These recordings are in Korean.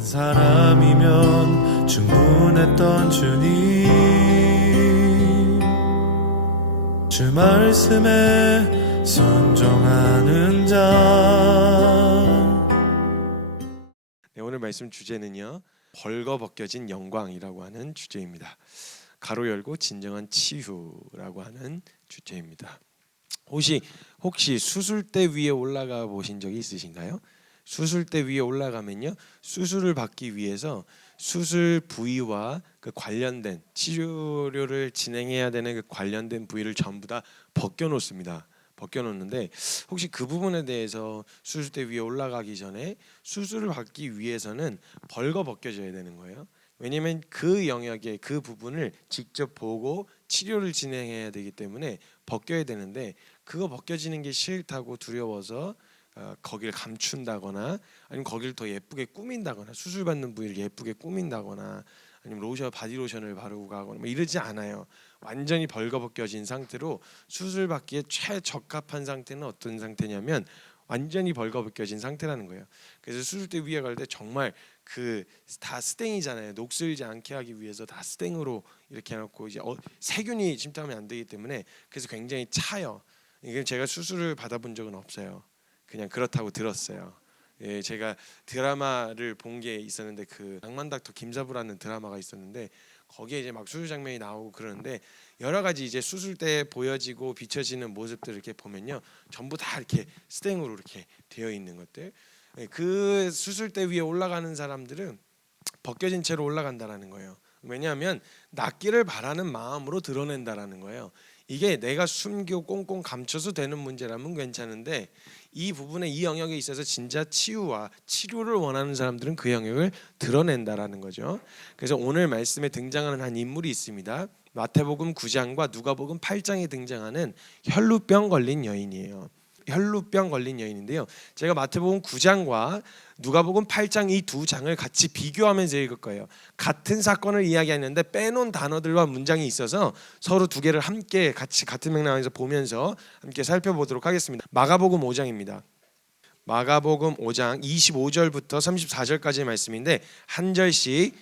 한 사람이면 충분했던 주님, 주 말씀에 순종하는 자. 네, 오늘 말씀 주제는요, 벌거벗겨진 영광이라고 하는 주제입니다. 가로 열고 진정한 치유라고 하는 주제입니다. 혹시 수술대 위에 올라가 보신 적이 있으신가요? 수술대 위에 올라가면요, 수술을 받기 위해서 수술 부위와 그 관련된 치료를 진행해야 되는 그 관련된 부위를 전부 다 벗겨놓습니다. 벗겨놓는데 혹시 그 부분에 대해서 수술대 위에 올라가기 전에 수술을 받기 위해서는 벌거벗겨져야 되는 거예요. 왜냐하면 그 영역의 그 부분을 직접 보고 치료를 진행해야 되기 때문에 벗겨야 되는데, 그거 벗겨지는 게 싫다고 두려워서 거기를 감춘다거나 아니면 거기를 더 예쁘게 꾸민다거나 수술받는 부위를 예쁘게 꾸민다거나 아니면 바디로션을 바르고 가거나 뭐 이러지 않아요. 완전히 벌거벗겨진 상태로 수술받기에 최적합한 상태는 어떤 상태냐면 완전히 벌거벗겨진 상태라는 거예요. 그래서 수술대 위에 갈 때 정말 그 다 스탱이잖아요. 녹슬지 않게 하기 위해서 다 스탱으로 이렇게 해놓고 이제 세균이 침투하면 안 되기 때문에 그래서 굉장히 차요. 이게 제가 수술을 받아본 적은 없어요. 그냥 그렇다고 들었어요. 예, 제가 드라마를 본 게 있었는데 그 낭만닥터 김사부라는 드라마가 있었는데 거기에 이제 막 수술 장면이 나오고 그러는데 여러 가지 이제 수술 때 보여지고 비춰지는 모습들 이렇게 보면요, 전부 다 이렇게 스탱으로 이렇게 되어 있는 것들. 예, 그 수술대 위에 올라가는 사람들은 벗겨진 채로 올라간다라는 거예요. 왜냐하면 낫기를 바라는 마음으로 드러낸다라는 거예요. 이게 내가 숨기고 꽁꽁 감춰서 되는 문제라면 괜찮은데 이 부분에 이 영역에 있어서 진짜 치유와 치료를 원하는 사람들은 그 영역을 드러낸다라는 거죠. 그래서 오늘 말씀에 등장하는 한 인물이 있습니다. 마태복음 9장과 누가복음 8장에 등장하는 혈루병 걸린 여인이에요. 혈루병 걸린 여인인데요, 제가 마태복음 9장과 누가복음 8장 이 두 장을 같이 비교하면서 읽을 거예요. 같은 사건을 이야기하는데 빼놓은 단어들과 문장이 있어서 서로 두 개를 함께 같이 같은 맥락에서 보면서 함께 살펴보도록 하겠습니다. 마가복음 5장입니다. 마가복음 5장 25절부터 34절까지의 말씀인데 한 절씩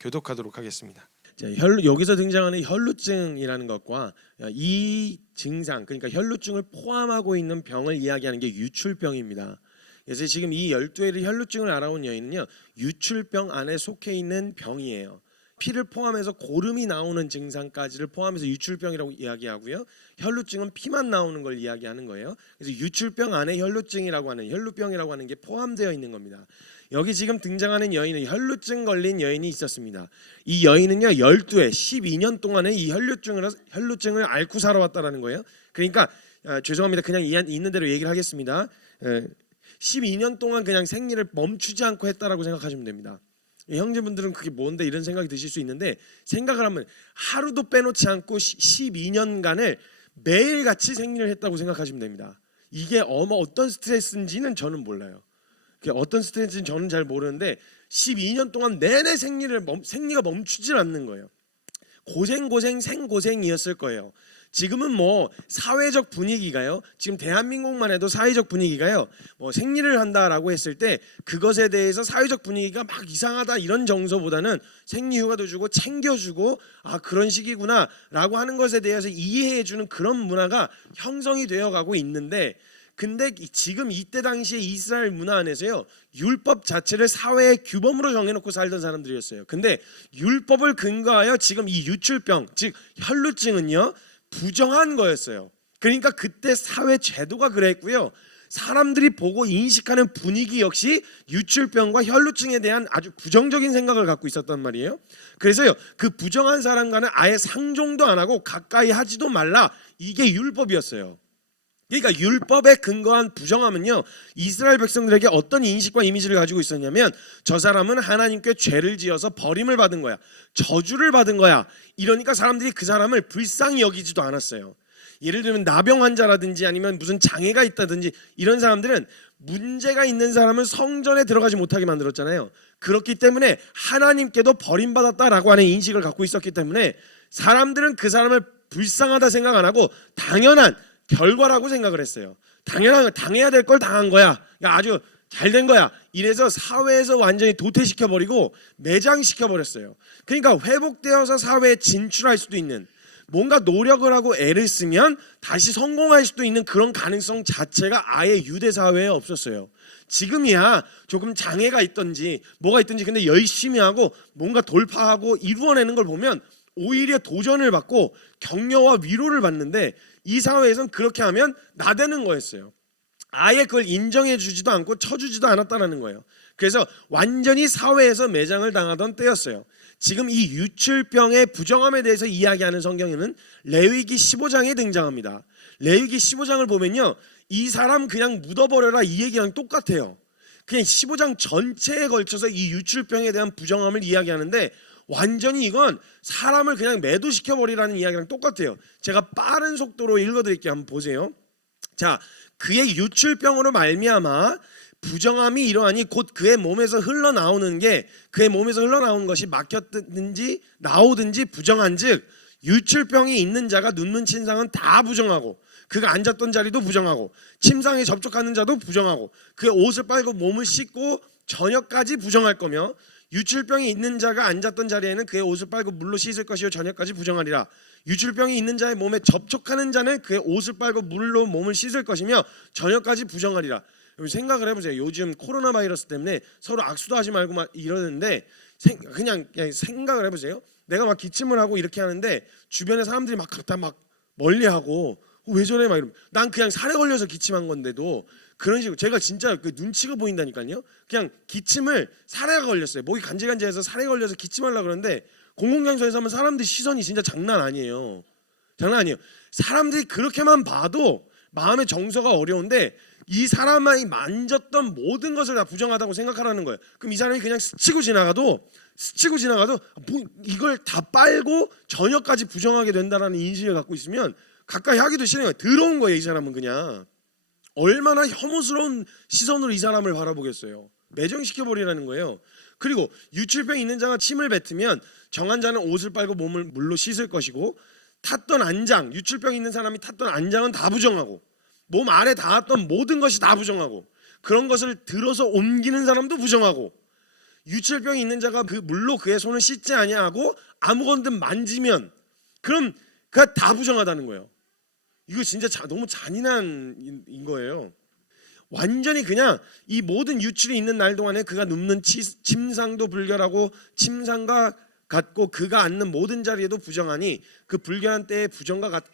교독하도록 하겠습니다. 자, 여기서 등장하는 혈루증이라는 것과 이 증상, 그러니까 혈루증을 포함하고 있는 병을 이야기하는 게 유출병입니다. 그래서 지금 이 12회의 혈루증을 알아온 여인은요, 유출병 안에 속해 있는 병이에요. 피를 포함해서 고름이 나오는 증상까지를 포함해서 유출병이라고 이야기하고요, 혈루증은 피만 나오는 걸 이야기하는 거예요. 그래서 유출병 안에 혈루증이라고 하는 혈루병이라고 하는 게 포함되어 있는 겁니다. 여기 지금 등장하는 여인은 혈루증 걸린 여인이 있었습니다. 이 여인은요 12회 12년 동안에 이 혈루증을 앓고 살아왔다라는 거예요. 그러니까 죄송합니다. 그냥 있는 대로 얘기를 하겠습니다. 12년 동안 그냥 생리를 멈추지 않고 했다라고 생각하시면 됩니다. 형제분들은 그게 뭔데 이런 생각이 드실 수 있는데, 생각을 하면 하루도 빼놓지 않고 12년간을 매일같이 생리를 했다고 생각하시면 됩니다. 이게 어떤 스트레스인지는 저는 몰라요. 어떤 스트레스인지 저는 잘 모르는데 12년 동안 내내 생리가 멈추질 않는 거예요. 생고생이었을 거예요. 지금은 뭐 사회적 분위기가요, 지금 대한민국만 해도 사회적 분위기가요, 뭐 생리를 한다라고 했을 때 그것에 대해서 사회적 분위기가 막 이상하다 이런 정서보다는 생리휴가도 주고 챙겨주고 그런 식이구나 라고 하는 것에 대해서 이해해주는 그런 문화가 형성이 되어가고 있는데, 근데 지금 이때 당시에 이스라엘 문화 안에서요, 율법 자체를 사회의 규범으로 정해놓고 살던 사람들이었어요. 근데 율법을 근거하여 지금 이 유출병, 즉 혈루증은요 부정한 거였어요. 그러니까 그때 사회 제도가 그랬고요, 사람들이 보고 인식하는 분위기 역시 유출병과 혈루증에 대한 아주 부정적인 생각을 갖고 있었단 말이에요. 그래서요, 그 부정한 사람과는 아예 상종도 안 하고 가까이 하지도 말라, 이게 율법이었어요. 그러니까 율법에 근거한 부정함은요, 이스라엘 백성들에게 어떤 인식과 이미지를 가지고 있었냐면, 저 사람은 하나님께 죄를 지어서 버림을 받은 거야, 저주를 받은 거야. 이러니까 사람들이 그 사람을 불쌍히 여기지도 않았어요. 예를 들면 나병 환자라든지 아니면 무슨 장애가 있다든지 이런 사람들은 문제가 있는 사람은 성전에 들어가지 못하게 만들었잖아요. 그렇기 때문에 하나님께도 버림받았다라고 하는 인식을 갖고 있었기 때문에 사람들은 그 사람을 불쌍하다 생각 안 하고 당연한 결과라고 생각을 했어요. 당연한, 당해야 될 걸 당한 거야, 아주 잘된 거야, 이래서 사회에서 완전히 도태시켜버리고 매장시켜버렸어요. 그러니까 회복되어서 사회에 진출할 수도 있는, 뭔가 노력을 하고 애를 쓰면 다시 성공할 수도 있는 그런 가능성 자체가 아예 유대 사회에 없었어요. 지금이야 조금 장애가 있든지 뭐가 있든지 근데 열심히 하고 뭔가 돌파하고 이루어내는 걸 보면 오히려 도전을 받고 격려와 위로를 받는데, 이 사회에선 그렇게 하면 나대는 거였어요. 아예 그걸 인정해 주지도 않고 쳐주지도 않았다는 거예요. 그래서 완전히 사회에서 매장을 당하던 때였어요. 지금 이 유출병의 부정함에 대해서 이야기하는 성경에는 레위기 15장에 등장합니다. 레위기 15장을 보면요, 이 사람 그냥 묻어버려라 이 얘기랑 똑같아요. 그냥 15장 전체에 걸쳐서 이 유출병에 대한 부정함을 이야기하는데 완전히 이건 사람을 그냥 매도시켜버리라는 이야기랑 똑같아요. 제가 빠른 속도로 읽어드릴게요. 한번 보세요. 자, 그의 유출병으로 말미암아 부정함이 이러하니 곧 그의 몸에서 흘러나오는 게, 그의 몸에서 흘러나오는 것이 막혔든지 나오든지 부정한즉 유출병이 있는 자가 눕는 침상은 다 부정하고 그가 앉았던 자리도 부정하고 침상에 접촉하는 자도 부정하고 그의 옷을 빨고 몸을 씻고 저녁까지 부정할 거며, 유출병이 있는 자가 앉았던 자리에는 그의 옷을 빨고 물로 씻을 것이요 저녁까지 부정하리라. 유출병이 있는 자의 몸에 접촉하는 자는 그의 옷을 빨고 물로 몸을 씻을 것이며 저녁까지 부정하리라. 생각을 해보세요. 요즘 코로나 바이러스 때문에 서로 악수도 하지 말고 막 이러는데 그냥 생각을 해보세요. 내가 막 기침을 하고 이렇게 하는데 주변에 사람들이 막 다 막 멀리하고 왜 저래 막 이러면, 난 그냥 살에 걸려서 기침한 건데도 그런 식으로 제가 진짜 그 눈치가 보인다니까요. 그냥 기침을 살에가 걸렸어요. 목이 간질간질해서 살에 걸려서 기침하려고 그러는데 공공장소에서 하면 사람들 시선이 진짜 장난 아니에요. 장난 아니에요. 사람들이 그렇게만 봐도 마음의 정서가 어려운데 이 사람이 만졌던 모든 것을 다 부정하다고 생각하라는 거예요. 그럼 이 사람이 그냥 스치고 지나가도 뭐 이걸 다 빨고 저녁까지 부정하게 된다라는 인식을 갖고 있으면 가까이 하기도 싫은 거예요. 더러운 거예요. 이 사람은 그냥 얼마나 혐오스러운 시선으로 이 사람을 바라보겠어요. 매정시켜버리라는 거예요. 그리고 유출병이 있는 자가 침을 뱉으면 정한 자는 옷을 빨고 몸을 물로 씻을 것이고, 탔던 안장, 유출병이 있는 사람이 탔던 안장은 다 부정하고 몸 안에 닿았던 모든 것이 다 부정하고 그런 것을 들어서 옮기는 사람도 부정하고, 유출병이 있는 자가 그 물로 그의 손을 씻지 아니하고 아무거든 만지면 그럼 그가 다 부정하다는 거예요. 이거 진짜 너무 잔인한 인 거예요. 완전히 그냥 이 모든 유출이 있는 날 동안에 그가 눕는 침상도 불결하고 침상과 같고 그가 앉는 모든 자리에도 부정하니 그 불결한 때의 부정과 같,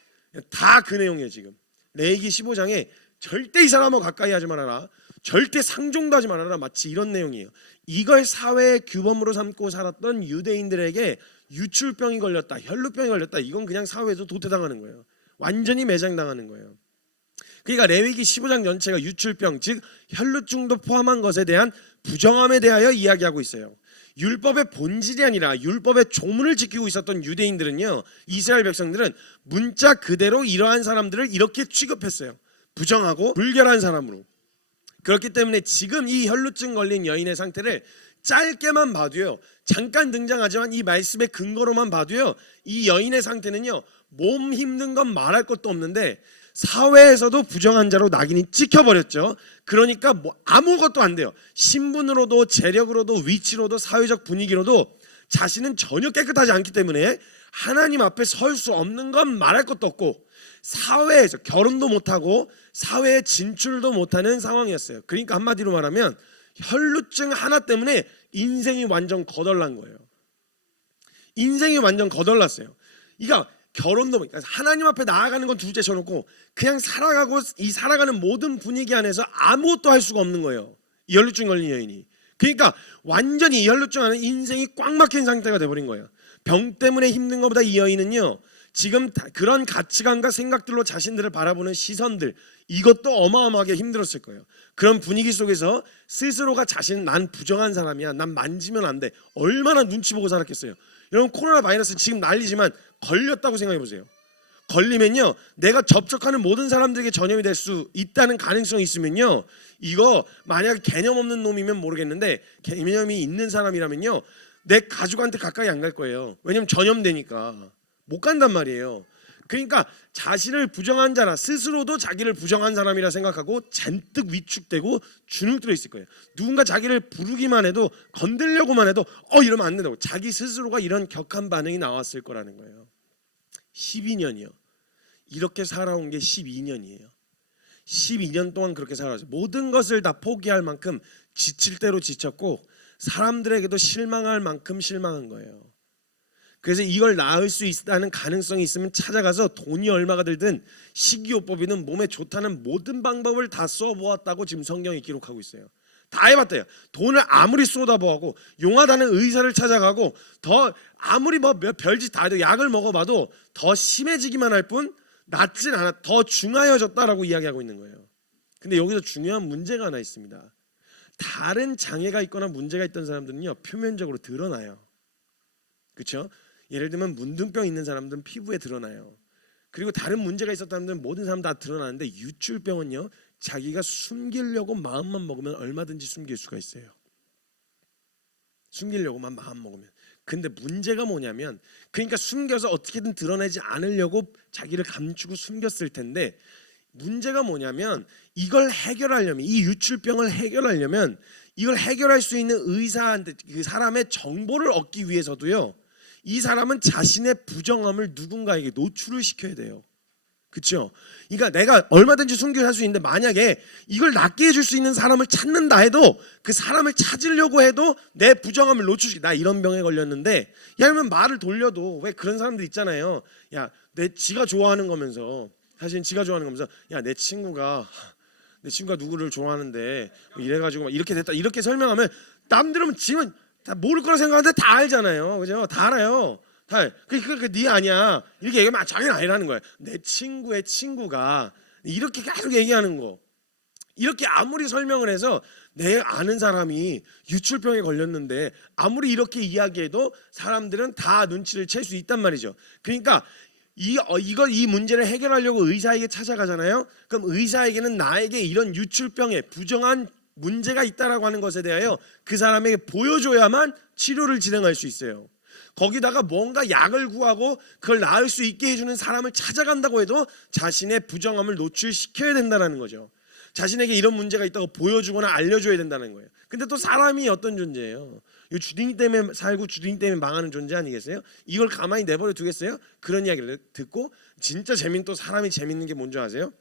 다 그 내용이에요. 지금 레위기 15장에 절대 이 사람하고 가까이 하지 말아라, 절대 상종도 하지 말아라, 마치 이런 내용이에요. 이걸 사회의 규범으로 삼고 살았던 유대인들에게 유출병이 걸렸다, 혈루병이 걸렸다, 이건 그냥 사회에서 도태당하는 거예요. 완전히 매장당하는 거예요. 그러니까 레위기 15장 전체가 유출병, 즉 혈루증도 포함한 것에 대한 부정함에 대하여 이야기하고 있어요. 율법의 본질이 아니라 율법의 조문을 지키고 있었던 유대인들은요, 이스라엘 백성들은 문자 그대로 이러한 사람들을 이렇게 취급했어요. 부정하고 불결한 사람으로. 그렇기 때문에 지금 이 혈루증 걸린 여인의 상태를 짧게만 봐도요, 잠깐 등장하지만 이 말씀의 근거로만 봐도요, 이 여인의 상태는요, 몸 힘든 건 말할 것도 없는데 사회에서도 부정한 자로 낙인이 찍혀버렸죠. 그러니까 뭐 아무것도 안 돼요. 신분으로도 재력으로도 위치로도 사회적 분위기로도 자신은 전혀 깨끗하지 않기 때문에 하나님 앞에 설 수 없는 건 말할 것도 없고, 사회에서 결혼도 못하고 사회에 진출도 못하는 상황이었어요. 그러니까 한마디로 말하면 혈루증 하나 때문에 인생이 완전 거덜난 거예요. 인생이 완전 거덜났어요. 그러니까 결혼도, 하나님 앞에 나아가는 건 둘째 쳐놓고 그냥 살아가고 이 살아가는 모든 분위기 안에서 아무것도 할 수가 없는 거예요. 이 혈루증 걸린 여인이. 그러니까 완전히 이 혈루증 안에 인생이 꽉 막힌 상태가 돼버린 거예요. 병 때문에 힘든 것보다 이 여인은요, 지금 그런 가치관과 생각들로 자신들을 바라보는 시선들, 이것도 어마어마하게 힘들었을 거예요. 그런 분위기 속에서 스스로가 난 부정한 사람이야, 난 만지면 안 돼, 얼마나 눈치 보고 살았겠어요. 여러분, 코로나 바이러스 지금 난리지만 걸렸다고 생각해 보세요. 걸리면요, 내가 접촉하는 모든 사람들에게 전염이 될 수 있다는 가능성이 있으면요, 이거 만약에 개념 없는 놈이면 모르겠는데 개념이 있는 사람이라면요, 내 가족한테 가까이 안 갈 거예요. 왜냐면 전염되니까 못 간단 말이에요. 그러니까 자신을 부정한 자라, 스스로도 자기를 부정한 사람이라 생각하고 잔뜩 위축되고 주눅들어 있을 거예요. 누군가 자기를 부르기만 해도, 건들려고만 해도 이러면 안 된다고 자기 스스로가 이런 격한 반응이 나왔을 거라는 거예요. 12년이요. 이렇게 살아온 게 12년이에요. 12년 동안 그렇게 살아왔어요. 모든 것을 다 포기할 만큼 지칠 대로 지쳤고 사람들에게도 실망할 만큼 실망한 거예요. 그래서 이걸 나을 수 있다는 가능성이 있으면 찾아가서 돈이 얼마가 들든 식이요법이든 몸에 좋다는 모든 방법을 다 써보았다고 지금 성경이 기록하고 있어요. 다 해봤대요. 돈을 아무리 쏟아부어하고 용하다는 의사를 찾아가고 더 아무리 뭐 별짓 다 해도 약을 먹어봐도 더 심해지기만 할 뿐 낫진 않아, 더 중하여졌다라고 이야기하고 있는 거예요. 근데 여기서 중요한 문제가 하나 있습니다. 다른 장애가 있거나 문제가 있던 사람들은요 표면적으로 드러나요. 그렇죠? 예를 들면 문둥병 있는 사람들은 피부에 드러나요. 그리고 다른 문제가 있었다는 사람들은 모든 사람 다 드러나는데 유출병은요 자기가 숨기려고 마음만 먹으면 얼마든지 숨길 수가 있어요. 숨기려고만 마음 먹으면. 근데 문제가 뭐냐면, 그러니까 숨겨서 어떻게든 드러내지 않으려고 자기를 감추고 숨겼을 텐데, 문제가 뭐냐면 이걸 해결하려면, 이 유출병을 해결하려면 이걸 해결할 수 있는 의사한테, 그 사람의 정보를 얻기 위해서도요 이 사람은 자신의 부정함을 누군가에게 노출을 시켜야 돼요. 그렇죠? 그러니까 내가 얼마든지 숨기려 할 수 있는데 만약에 이걸 낫게 해줄 수 있는 사람을 찾는다 해도 그 사람을 찾으려고 해도 내 부정함을 노출시켜. 나 이런 병에 걸렸는데, 그러면 말을 돌려도, 왜 그런 사람들 있잖아요. 야, 지가 좋아하는 거면서, 사실 지가 좋아하는 거면서, 야, 내 친구가 누구를 좋아하는데 이래가지고 막 이렇게 됐다, 이렇게 설명하면 남들은 지금 다 모를 거라 생각하는데 다 알잖아요. 그죠? 다 알아요. 다. 그게 네 아니야. 이렇게 얘기하면 자기는 아니라는 거야. 내 친구의 친구가 이렇게 계속 얘기하는 거. 이렇게 아무리 설명을 해서 내 아는 사람이 유출병에 걸렸는데 아무리 이렇게 이야기해도 사람들은 다 눈치를 챌 수 있단 말이죠. 그러니까 이 문제를 해결하려고 의사에게 찾아가잖아요. 그럼 의사에게는 나에게 이런 유출병에 부정한 문제가 있다라고 하는 것에 대하여 그 사람에게 보여줘야만 치료를 진행할 수 있어요. 거기다가 뭔가 약을 구하고 그걸 나을 수 있게 해주는 사람을 찾아간다고 해도 자신의 부정함을 노출시켜야 된다는 거죠. 자신에게 이런 문제가 있다고 보여주거나 알려줘야 된다는 거예요. 근데 또 사람이 어떤 존재예요? 이 주둥이 때문에 살고 주둥이 때문에 망하는 존재 아니겠어요? 이걸 가만히 내버려 두겠어요? 그런 이야기를 듣고 진짜 또 사람이 재밌는 게 뭔지 아세요?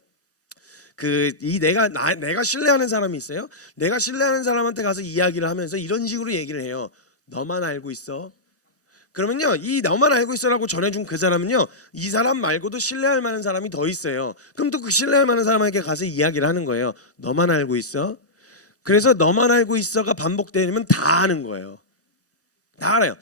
내가 신뢰하는 사람이 있어요. 내가 신뢰하는 사람한테 가서 이야기를 하면서 이런 식으로 얘기를 해요. 너만 알고 있어. 그러면요, 이 너만 알고 있어라고 전해준 그 사람은요, 이 사람 말고도 신뢰할 만한 사람이 더 있어요. 그럼 또 그 신뢰할 만한 사람에게 가서 이야기를 하는 거예요. 너만 알고 있어. 그래서 너만 알고 있어가 반복되면 다 아는 거예요. 다 알아요.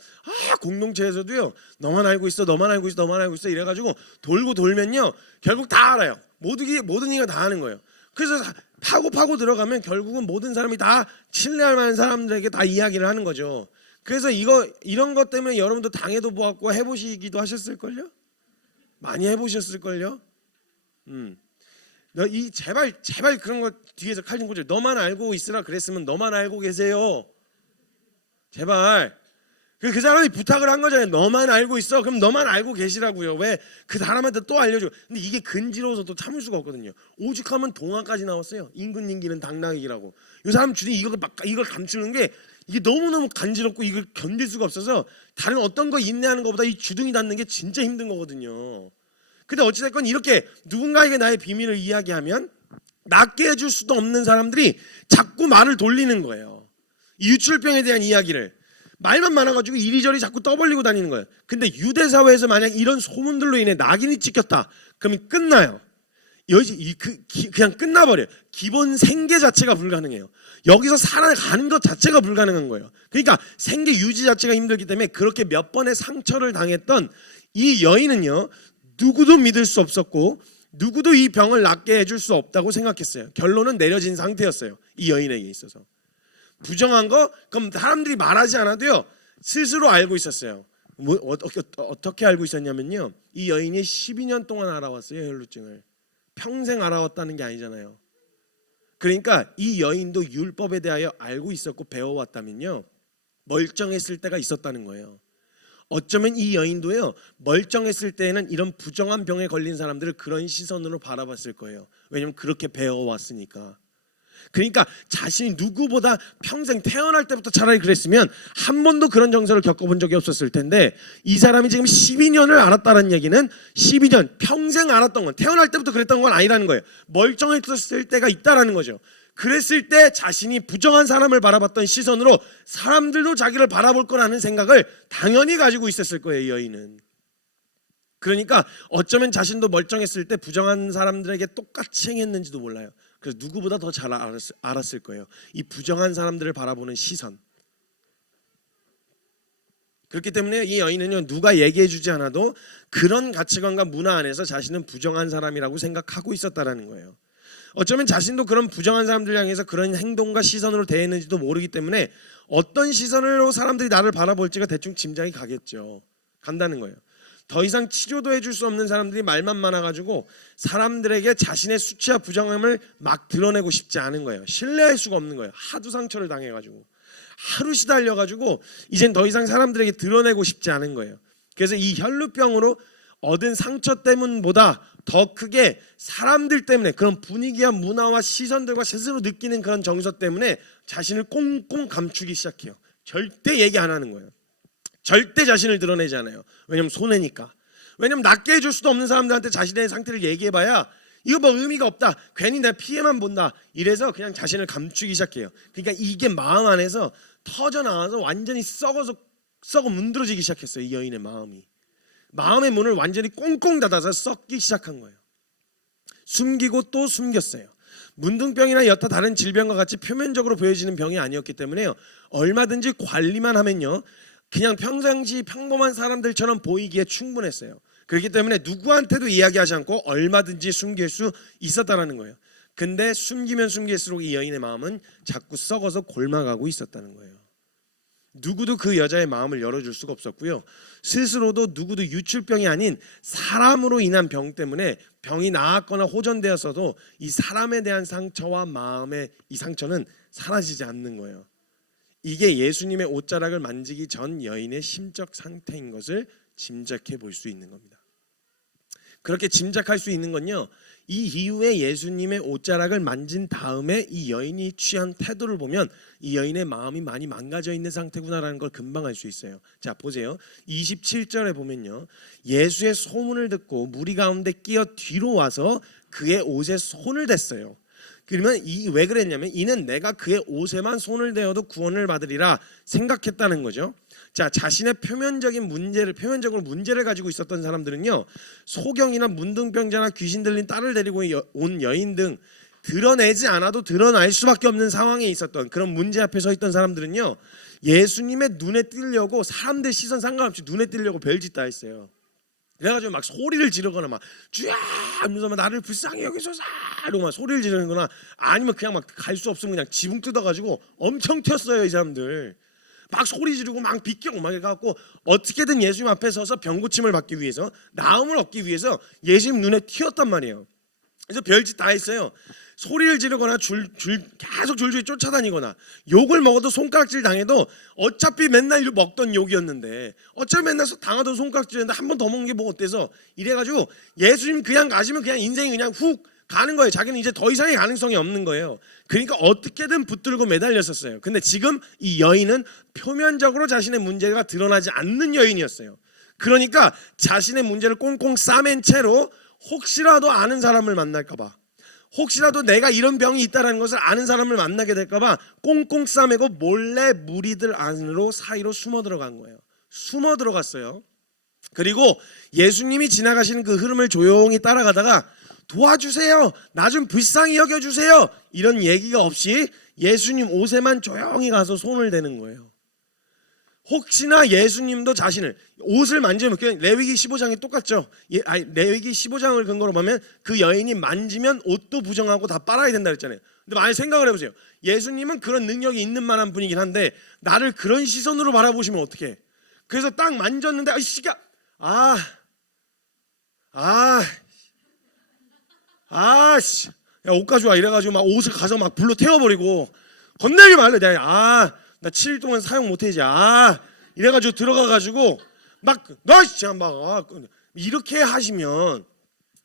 공동체에서도요, 너만 알고 있어, 너만 알고 있어, 너만 알고 있어 이래가지고 돌고 돌면요, 결국 다 알아요. 모든 이가 다 아는 거예요. 그래서 파고 들어가면 결국은 모든 사람이 다 신뢰할 만한 사람들에게 다 이야기를 하는 거죠. 그래서 이런 것 때문에 여러분도 당해도 보았고 해보시기도 하셨을걸요? 많이 해보셨을걸요? 제발 그런 거 뒤에서 칼 좀 꽂아. 너만 알고 있으라 그랬으면 너만 알고 계세요. 제발. 그 사람이 부탁을 한 거잖아요. 너만 알고 있어. 그럼 너만 알고 계시라고요. 왜? 그 사람한테 또 알려줘. 근데 이게 근지러워서 또 참을 수가 없거든요. 오죽하면 동화까지 나왔어요. 임금님기는 당나귀라고. 이 사람 주인이 이걸 감추는 게 이게 너무너무 간지럽고 이걸 견딜 수가 없어서 다른 어떤 거 인내하는 것보다 이 주둥이 닫는 게 진짜 힘든 거거든요. 근데 어찌됐건 이렇게 누군가에게 나의 비밀을 이야기하면 낫게 해줄 수도 없는 사람들이 자꾸 말을 돌리는 거예요. 이 유출병에 대한 이야기를 말만 많아가지고 이리저리 자꾸 떠벌리고 다니는 거예요. 근데 유대 사회에서 만약 이런 소문들로 인해 낙인이 찍혔다, 그러면 끝나요. 그냥 끝나버려요. 기본 생계 자체가 불가능해요. 여기서 살아가는 것 자체가 불가능한 거예요. 그러니까 생계 유지 자체가 힘들기 때문에 그렇게 몇 번의 상처를 당했던 이 여인은요, 누구도 믿을 수 없었고 누구도 이 병을 낫게 해줄 수 없다고 생각했어요. 결론은 내려진 상태였어요. 이 여인에게 있어서. 부정한 거 그럼 사람들이 말하지 않아도요 스스로 알고 있었어요. 어떻게 알고 있었냐면요, 이 여인이 12년 동안 알아왔어요. 혈루증을. 평생 알아왔다는 게 아니잖아요. 그러니까 이 여인도 율법에 대하여 알고 있었고 배워왔다면요 멀쩡했을 때가 있었다는 거예요. 어쩌면 이 여인도요, 멀쩡했을 때에는 이런 부정한 병에 걸린 사람들을 그런 시선으로 바라봤을 거예요. 왜냐면 그렇게 배워왔으니까. 그러니까 자신이 누구보다 평생 태어날 때부터 차라리 그랬으면 한 번도 그런 정서를 겪어본 적이 없었을 텐데, 이 사람이 지금 12년을 알았다는 얘기는 12년 평생 알았던 건, 태어날 때부터 그랬던 건 아니라는 거예요. 멀쩡했을 때가 있다라는 거죠. 그랬을 때 자신이 부정한 사람을 바라봤던 시선으로 사람들도 자기를 바라볼 거라는 생각을 당연히 가지고 있었을 거예요, 이 여인은. 그러니까 어쩌면 자신도 멀쩡했을 때 부정한 사람들에게 똑같이 행했는지도 몰라요. 그래서 누구보다 더 잘 알았을 거예요, 이 부정한 사람들을 바라보는 시선. 그렇기 때문에 이 여인은요, 누가 얘기해주지 않아도 그런 가치관과 문화 안에서 자신은 부정한 사람이라고 생각하고 있었다라는 거예요. 어쩌면 자신도 그런 부정한 사람들 향해서 그런 행동과 시선으로 대했는지도 모르기 때문에 어떤 시선으로 사람들이 나를 바라볼지가 대충 짐작이 가겠죠. 간다는 거예요. 더 이상 치료도 해줄 수 없는 사람들이 말만 많아가지고 사람들에게 자신의 수치와 부정함을 막 드러내고 싶지 않은 거예요. 신뢰할 수가 없는 거예요. 하도 상처를 당해가지고, 하루 시달려가지고 이젠 더 이상 사람들에게 드러내고 싶지 않은 거예요. 그래서 이 혈루병으로 얻은 상처 때문보다 더 크게 사람들 때문에, 그런 분위기와 문화와 시선들과 스스로 느끼는 그런 정서 때문에 자신을 꽁꽁 감추기 시작해요. 절대 얘기 안 하는 거예요. 절대 자신을 드러내지 않아요. 왜냐면 손해니까. 왜냐면 낫게 해줄 수도 없는 사람들한테 자신의 상태를 얘기해봐야 이거 뭐 의미가 없다, 괜히 내가 피해만 본다, 이래서 그냥 자신을 감추기 시작해요. 그러니까 이게 마음 안에서 터져나와서 완전히 썩어 문드러지기 시작했어요. 이 여인의 마음이. 마음의 문을 완전히 꽁꽁 닫아서 썩기 시작한 거예요. 숨기고 또 숨겼어요. 문둥병이나 여타 다른 질병과 같이 표면적으로 보여지는 병이 아니었기 때문에요, 얼마든지 관리만 하면요, 그냥 평상시 평범한 사람들처럼 보이기에 충분했어요. 그렇기 때문에 누구한테도 이야기하지 않고 얼마든지 숨길 수 있었다는 거예요. 근데 숨기면 숨길수록 이 여인의 마음은 자꾸 썩어서 골마가고 있었다는 거예요. 누구도 그 여자의 마음을 열어줄 수가 없었고요, 스스로도 누구도 유출병이 아닌 사람으로 인한 병 때문에 병이 나았거나 호전되었어도 이 사람에 대한 상처와 마음의 이 상처는 사라지지 않는 거예요. 이게 예수님의 옷자락을 만지기 전 여인의 심적 상태인 것을 짐작해 볼 수 있는 겁니다. 그렇게 짐작할 수 있는 건요, 이 이후에 예수님의 옷자락을 만진 다음에 이 여인이 취한 태도를 보면 이 여인의 마음이 많이 망가져 있는 상태구나라는 걸 금방 알 수 있어요. 자, 보세요. 27절에 보면요, 예수의 소문을 듣고 무리 가운데 끼어 뒤로 와서 그의 옷에 손을 댔어요. 그러면 왜 그랬냐면, 이는 내가 그의 옷에만 손을 대어도 구원을 받으리라 생각했다는 거죠. 자, 자신의 표면적으로 문제를 가지고 있었던 사람들은요, 소경이나 문둥병자나 귀신 들린 딸을 데리고 온 여인 등 드러내지 않아도 드러날 수밖에 없는 상황에 있었던 그런 문제 앞에 서 있던 사람들은요, 예수님의 눈에 띄려고, 사람들 시선 상관없이 눈에 띄려고 별짓 다 했어요. 그래가지고 막 소리를 지르거나 막 주야 하면서 막 나를 불쌍히 여기소서 이러고 막 소리를 지르거나, 아니면 그냥 막 갈 수 없으면 그냥 지붕 뜯어가지고 엄청 튀었어요. 이 사람들 막 소리 지르고 막 비껴고 막 해갖고 어떻게든 예수님 앞에 서서 병 고침을 받기 위해서, 나음을 얻기 위해서 예수님 눈에 튀었단 말이에요. 그래서 별짓 다 했어요. 소리를 지르거나 계속 줄줄이 쫓아다니거나, 욕을 먹어도 손가락질 당해도 어차피 맨날 먹던 욕이었는데, 어차피 맨날 당하던 손가락질인데 한 번 더 먹는 게 뭐 어때서, 이래가지고 예수님 그냥 가시면 그냥 인생이 그냥 훅 가는 거예요. 자기는 이제 더 이상의 가능성이 없는 거예요. 그러니까 어떻게든 붙들고 매달렸었어요. 근데 지금 이 여인은 표면적으로 자신의 문제가 드러나지 않는 여인이었어요. 그러니까 자신의 문제를 꽁꽁 싸맨 채로 혹시라도 아는 사람을 만날까 봐, 혹시라도 내가 이런 병이 있다는 것을 아는 사람을 만나게 될까 봐 꽁꽁 싸매고 몰래 무리들 안으로 사이로 숨어 들어간 거예요. 숨어 들어갔어요. 그리고 예수님이 지나가시는 그 흐름을 조용히 따라가다가 도와주세요, 나 좀 불쌍히 여겨주세요, 이런 얘기가 없이 예수님 옷에만 조용히 가서 손을 대는 거예요. 혹시나 예수님도 자신을 옷을 만지면, 레위기 15장이 똑같죠. 레위기 15장을 근거로 보면 그 여인이 만지면 옷도 부정하고 다 빨아야 된다 그랬잖아요. 근데 많이 생각을 해보세요. 예수님은 그런 능력이 있는 만한 분이긴 한데 나를 그런 시선으로 바라보시면 어떡해. 그래서 딱 만졌는데 야, 옷 가져와 이래가지고 막 옷을 가서 막 불로 태워버리고, 건네지 말래. 내가 나 7일 동안 사용 못해야지. 이래가지고 들어가가지고 너 진짜 막 이렇게 하시면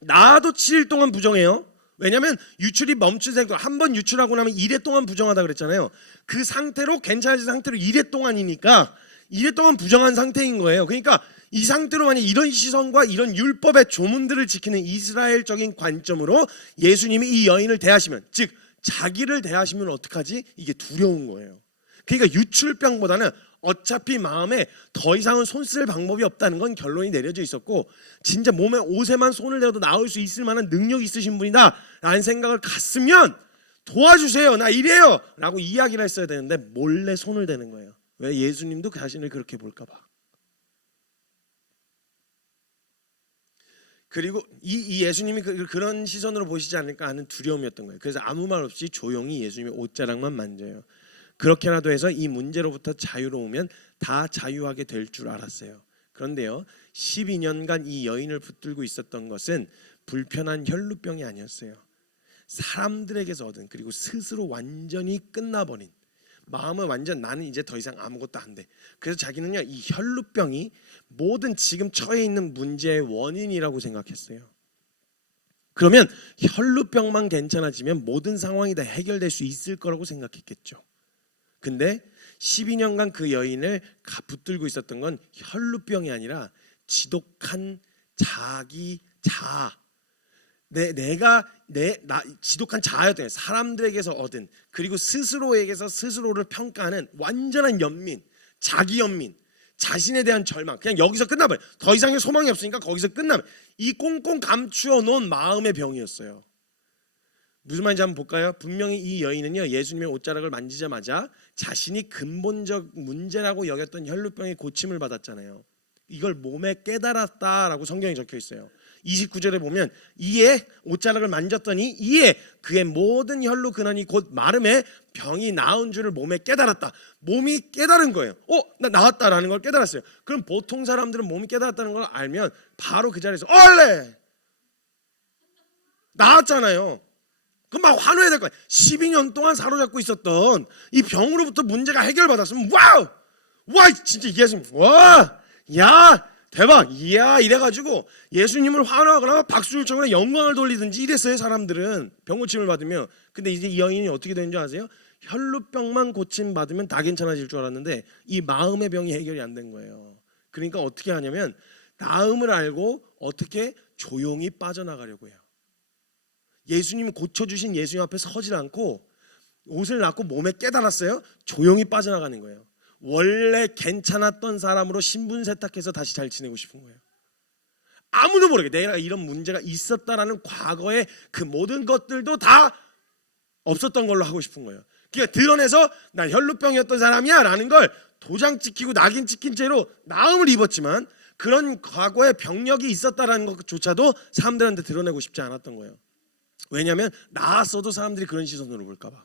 나도 7일 동안 부정해요. 왜냐하면 유출이 멈춘 상태로 한 번 유출하고 나면 1회 동안 부정하다 그랬잖아요. 그 상태로 괜찮아진 상태로 1회 동안이니까 1회 동안 부정한 상태인 거예요. 그러니까 이 상태로 만약 이런 시선과 이런 율법의 조문들을 지키는 이스라엘적인 관점으로 예수님이 이 여인을 대하시면, 즉 자기를 대하시면 어떡하지? 이게 두려운 거예요. 그러니까 유출병보다는 어차피 마음에 더 이상은 손 쓸 방법이 없다는 건 결론이 내려져 있었고, 진짜 몸에 옷에만 손을 대도 나을 수 있을 만한 능력이 있으신 분이다 라는 생각을 갖으면 도와주세요, 나 이래요 라고 이야기를 했어야 되는데 몰래 손을 대는 거예요. 왜? 예수님도 자신을 그렇게 볼까 봐. 그리고 이 예수님이 그런 시선으로 보시지 않을까 하는 두려움이었던 거예요. 그래서 아무 말 없이 조용히 예수님의 옷자락만 만져요. 그렇게라도 해서 이 문제로부터 자유로우면 다 자유하게 될 줄 알았어요. 그런데요, 12년간 이 여인을 붙들고 있었던 것은 불편한 혈루병이 아니었어요. 사람들에게서 얻은, 그리고 스스로 완전히 끝나버린, 마음을 완전 나는 이제 더 이상 아무것도 안 돼. 그래서 자기는요, 이 혈루병이 모든 지금 처해 있는 문제의 원인이라고 생각했어요. 그러면 혈루병만 괜찮아지면 모든 상황이 다 해결될 수 있을 거라고 생각했겠죠. 근데 12년간 그 여인을 붙들고 있었던 건 혈루병이 아니라 지독한 자기 자아, 지독한 자아였대요. 사람들에게서 얻은, 그리고 스스로에게서 스스로를 평가하는 완전한 연민, 자기 연민, 자신에 대한 절망. 그냥 여기서 끝나버려. 더 이상의 소망이 없으니까 거기서 끝나버려. 이 꽁꽁 감추어 놓은 마음의 병이었어요. 무슨 말인지 한번 볼까요? 분명히 이 여인은요, 예수님의 옷자락을 만지자마자 자신이 근본적 문제라고 여겼던 혈루병의 고침을 받았잖아요. 이걸 몸에 깨달았다라고 성경에 적혀 있어요. 29절에 보면 이에 옷자락을 만졌더니 이에 그의 모든 혈루 근원이 곧 마름에 병이 나은 줄을 몸에 깨달았다. 몸이 깨달은 거예요. 나 나았다라는 걸 깨달았어요. 그럼 보통 사람들은 몸이 깨달았다는 걸 알면 바로 그 자리에서 얼레 나았잖아요. 그럼 막 환호해야 될 거야. 12년 동안 사로잡고 있었던 이 병으로부터 문제가 해결받았으면 와 진짜 예수님, 야 대박, 이야 이래가지고 예수님을 환호하거나 박수를 쳐거나 영광을 돌리든지 이랬어요. 사람들은 병 고침을 받으면. 근데 이제 이 여인이 어떻게 되는 줄 아세요? 혈루병만 고침 받으면 다 괜찮아질 줄 알았는데 이 마음의 병이 해결이 안 된 거예요. 그러니까 어떻게 하냐면 나음을 알고 어떻게 조용히 빠져나가려고 해요. 예수님이 고쳐주신 예수님 앞에 서질 않고 옷을 낳고 몸에 깨달았어요. 조용히 빠져나가는 거예요. 원래 괜찮았던 사람으로 신분 세탁해서 다시 잘 지내고 싶은 거예요. 아무도 모르게 내가 이런 문제가 있었다라는 과거의 그 모든 것들도 다 없었던 걸로 하고 싶은 거예요. 그러니까 드러내서 나 혈루병이었던 사람이야 라는 걸 도장 찍히고 낙인 찍힌 채로 나음을 입었지만 그런 과거의 병력이 있었다라는 것조차도 사람들한테 드러내고 싶지 않았던 거예요. 왜냐하면 나았어도 사람들이 그런 시선으로 볼까 봐.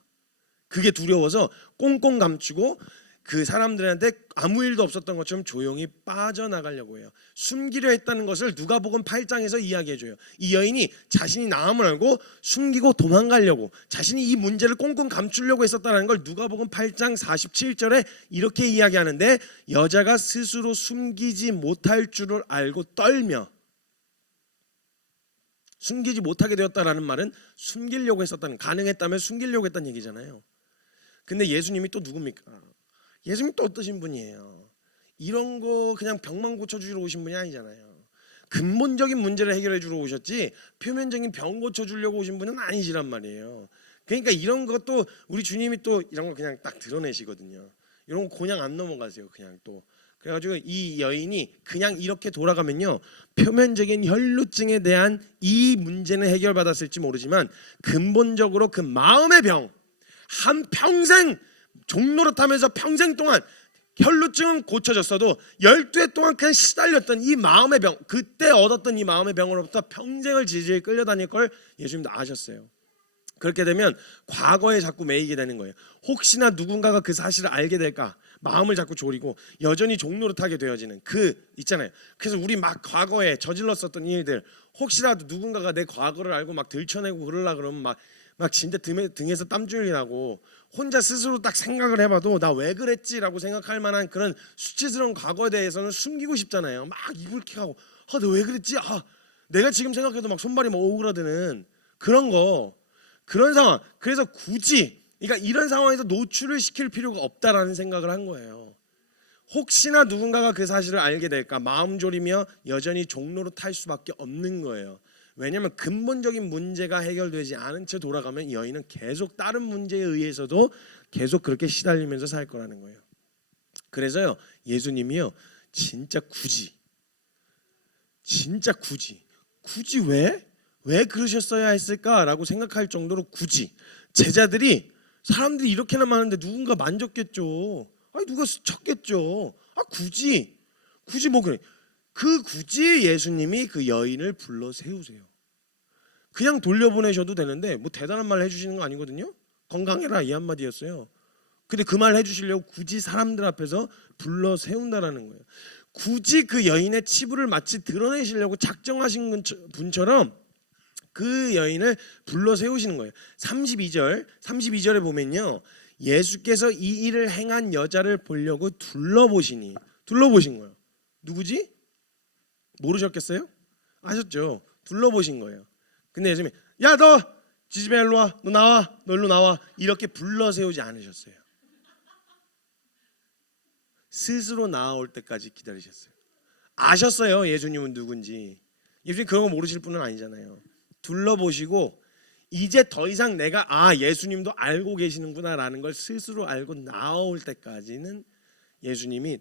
그게 두려워서 꽁꽁 감추고 그 사람들한테 아무 일도 없었던 것처럼 조용히 빠져나가려고 해요. 숨기려 했다는 것을 누가복음 8장에서 이야기해줘요. 이 여인이 자신이 나음을 알고 숨기고 도망가려고, 자신이 이 문제를 꽁꽁 감추려고 했었다는 걸 누가복음 8장 47절에 이렇게 이야기하는데, 여자가 스스로 숨기지 못할 줄을 알고 떨며, 숨기지 못하게 되었다라는 말은 숨기려고 했었다는, 가능했다면 숨기려고 했다는 얘기잖아요. 근데 예수님이 또 누굽니까? 예수님이 또 어떠신 분이에요? 이런 거 그냥 병만 고쳐주러 오신 분이 아니잖아요. 근본적인 문제를 해결해 주러 오셨지 표면적인 병 고쳐주려고 오신 분은 아니시란 말이에요. 그러니까 이런 것도 우리 주님이 또 이런 거 그냥 딱 드러내시거든요. 이런 거 그냥 안 넘어가세요. 그냥 또 그래가지고 이 여인이 그냥 이렇게 돌아가면요, 표면적인 혈루증에 대한 이 문제는 해결받았을지 모르지만 근본적으로 그 마음의 병, 한평생 종노릇하면서 평생 동안 혈루증은 고쳐졌어도 12해 동안 그냥 시달렸던 이 마음의 병, 그때 얻었던 이 마음의 병으로부터 평생을 질질 끌려다닐 걸 예수님도 아셨어요. 그렇게 되면 과거에 자꾸 매이게 되는 거예요. 혹시나 누군가가 그 사실을 알게 될까 마음을 자꾸 졸이고 여전히 종노릇하게 되어지는 그 있잖아요. 그래서 우리 막 과거에 저질렀었던 일들, 혹시라도 누군가가 내 과거를 알고 막 들춰내고 그러려 그러면 막 진짜 등에서 땀줄이 나고 혼자 스스로 딱 생각을 해봐도 나 왜 그랬지라고 생각할 만한 그런 수치스러운 과거에 대해서는 숨기고 싶잖아요. 막 이불킥하고 내가 왜 그랬지? 내가 지금 생각해도 막 손발이 막 오그라드는 그런 상황. 그래서 굳이 그러니까 이런 상황에서 노출을 시킬 필요가 없다라는 생각을 한 거예요. 혹시나 누군가가 그 사실을 알게 될까 마음 졸이며 여전히 종로로 탈 수밖에 없는 거예요. 왜냐하면 근본적인 문제가 해결되지 않은 채 돌아가면 여인은 계속 다른 문제에 의해서도 계속 그렇게 시달리면서 살 거라는 거예요. 그래서요 예수님이요 진짜 굳이 왜 그러셨어야 했을까라고 생각할 정도로 굳이 제자들이 사람들이 이렇게나 많은데 누군가 만졌겠죠. 누가 쳤겠죠. 굳이 뭐 그래. 굳이 예수님이 그 여인을 불러 세우세요. 그냥 돌려보내셔도 되는데 뭐 대단한 말 해주시는 거 아니거든요. 건강해라 이 한마디였어요. 근데 그 말 해주시려고 굳이 사람들 앞에서 불러 세운다라는 거예요. 굳이 그 여인의 치부를 마치 드러내시려고 작정하신 분처럼 그 여인을 불러 세우시는 거예요. 32절에 보면요. 예수께서 이 일을 행한 여자를 보려고 둘러보신 거예요. 누구지? 모르셨겠어요? 아셨죠? 둘러보신 거예요. 근데 예수님이 야 너 지지배 일로 와. 너 나와. 너 일로 나와. 이렇게 불러 세우지 않으셨어요. 스스로 나아올 때까지 기다리셨어요. 아셨어요. 예수님은 누군지. 예수님 그런 거 모르실 분은 아니잖아요. 둘러보시고 이제 더 이상 내가 예수님도 알고 계시는구나라는 걸 스스로 알고 나올 때까지는 예수님이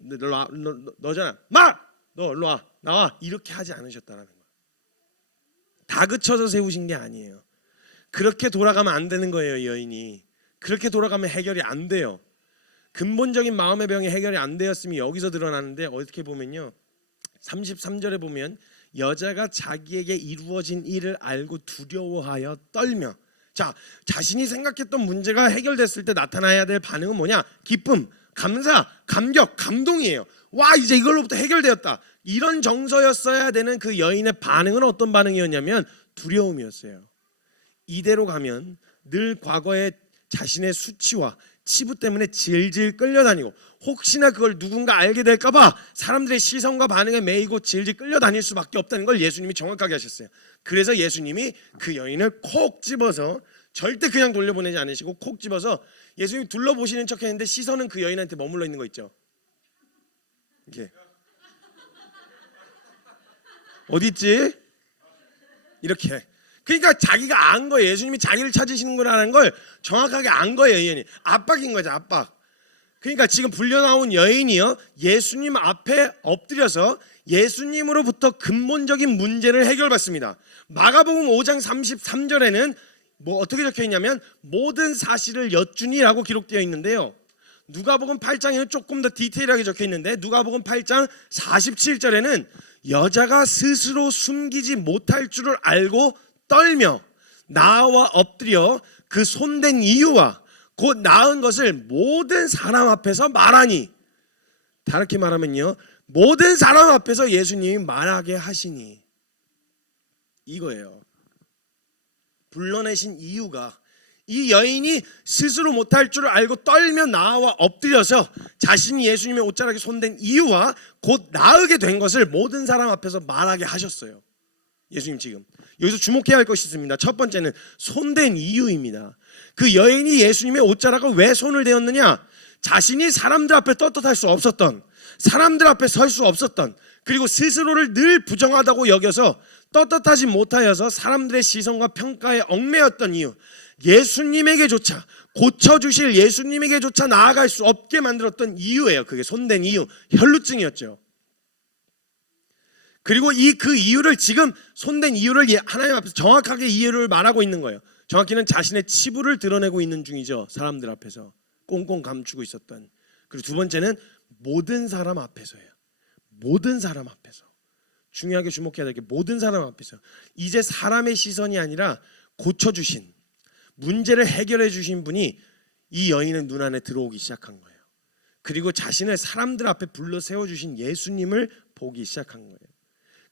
너잖아. 너 일로 와. 나와. 이렇게 하지 않으셨다라는 거예요. 다그쳐서 세우신 게 아니에요. 그렇게 돌아가면 안 되는 거예요. 여인이. 그렇게 돌아가면 해결이 안 돼요. 근본적인 마음의 병이 해결이 안 되었음이 여기서 드러나는데 어떻게 보면요. 33절에 보면 여자가 자기에게 이루어진 일을 알고 두려워하여 떨며 자신이 생각했던 문제가 해결됐을 때 나타나야 될 반응은 뭐냐? 기쁨, 감사, 감격, 감동이에요. 와 이제 이걸로부터 해결되었다. 이런 정서였어야 되는 그 여인의 반응은 어떤 반응이었냐면 두려움이었어요. 이대로 가면 늘 과거의 자신의 수치와 치부 때문에 질질 끌려다니고 혹시나 그걸 누군가 알게 될까봐 사람들의 시선과 반응에 매이고 질질 끌려다닐 수밖에 없다는 걸 예수님이 정확하게 하셨어요. 그래서 예수님이 그 여인을 콕 집어서 절대 그냥 돌려보내지 않으시고 콕 집어서 예수님이 둘러보시는 척 했는데 시선은 그 여인한테 머물러 있는 거 있죠. 이게 어디 있지? 이렇게. 그러니까 자기가 안 거예요. 예수님이 자기를 찾으시는구나라는 걸 정확하게 안 거예요. 여인이 압박인 거죠. 압박. 그러니까 지금 불려나온 여인이요 예수님 앞에 엎드려서 예수님으로부터 근본적인 문제를 해결받습니다. 마가복음 5장 33절에는 뭐 어떻게 적혀 있냐면 모든 사실을 여쭈니라고 기록되어 있는데요. 누가복음 8장에는 조금 더 디테일하게 적혀 있는데 누가복음 8장 47절에는 여자가 스스로 숨기지 못할 줄을 알고 떨며 나와 엎드려 그 손댄 이유와 곧 나은 것을 모든 사람 앞에서 말하니, 다르게 말하면요 모든 사람 앞에서 예수님이 말하게 하시니, 이거예요. 불러내신 이유가 이 여인이 스스로 못할 줄을 알고 떨며 나와 엎드려서 자신이 예수님의 옷자락에 손댄 이유와 곧 나으게 된 것을 모든 사람 앞에서 말하게 하셨어요. 예수님 지금 여기서 주목해야 할 것이 있습니다. 첫 번째는 손댄 이유입니다. 그 여인이 예수님의 옷자락을 왜 손을 대었느냐? 자신이 사람들 앞에 떳떳할 수 없었던, 사람들 앞에 설 수 없었던, 그리고 스스로를 늘 부정하다고 여겨서 떳떳하지 못하여서 사람들의 시선과 평가에 얽매였던 이유, 예수님에게조차 고쳐주실 예수님에게조차 나아갈 수 없게 만들었던 이유예요. 그게 손댄 이유, 혈루증이었죠. 그리고 그 이유를 지금 손댄 이유를 하나님 앞에서 정확하게 이유를 말하고 있는 거예요. 정확히는 자신의 치부를 드러내고 있는 중이죠. 사람들 앞에서 꽁꽁 감추고 있었던. 그리고 두 번째는 모든 사람 앞에서예요. 모든 사람 앞에서. 중요하게 주목해야 될 게 모든 사람 앞에서. 이제 사람의 시선이 아니라 고쳐주신, 문제를 해결해 주신 분이 이 여인의 눈 안에 들어오기 시작한 거예요. 그리고 자신을 사람들 앞에 불러 세워주신 예수님을 보기 시작한 거예요.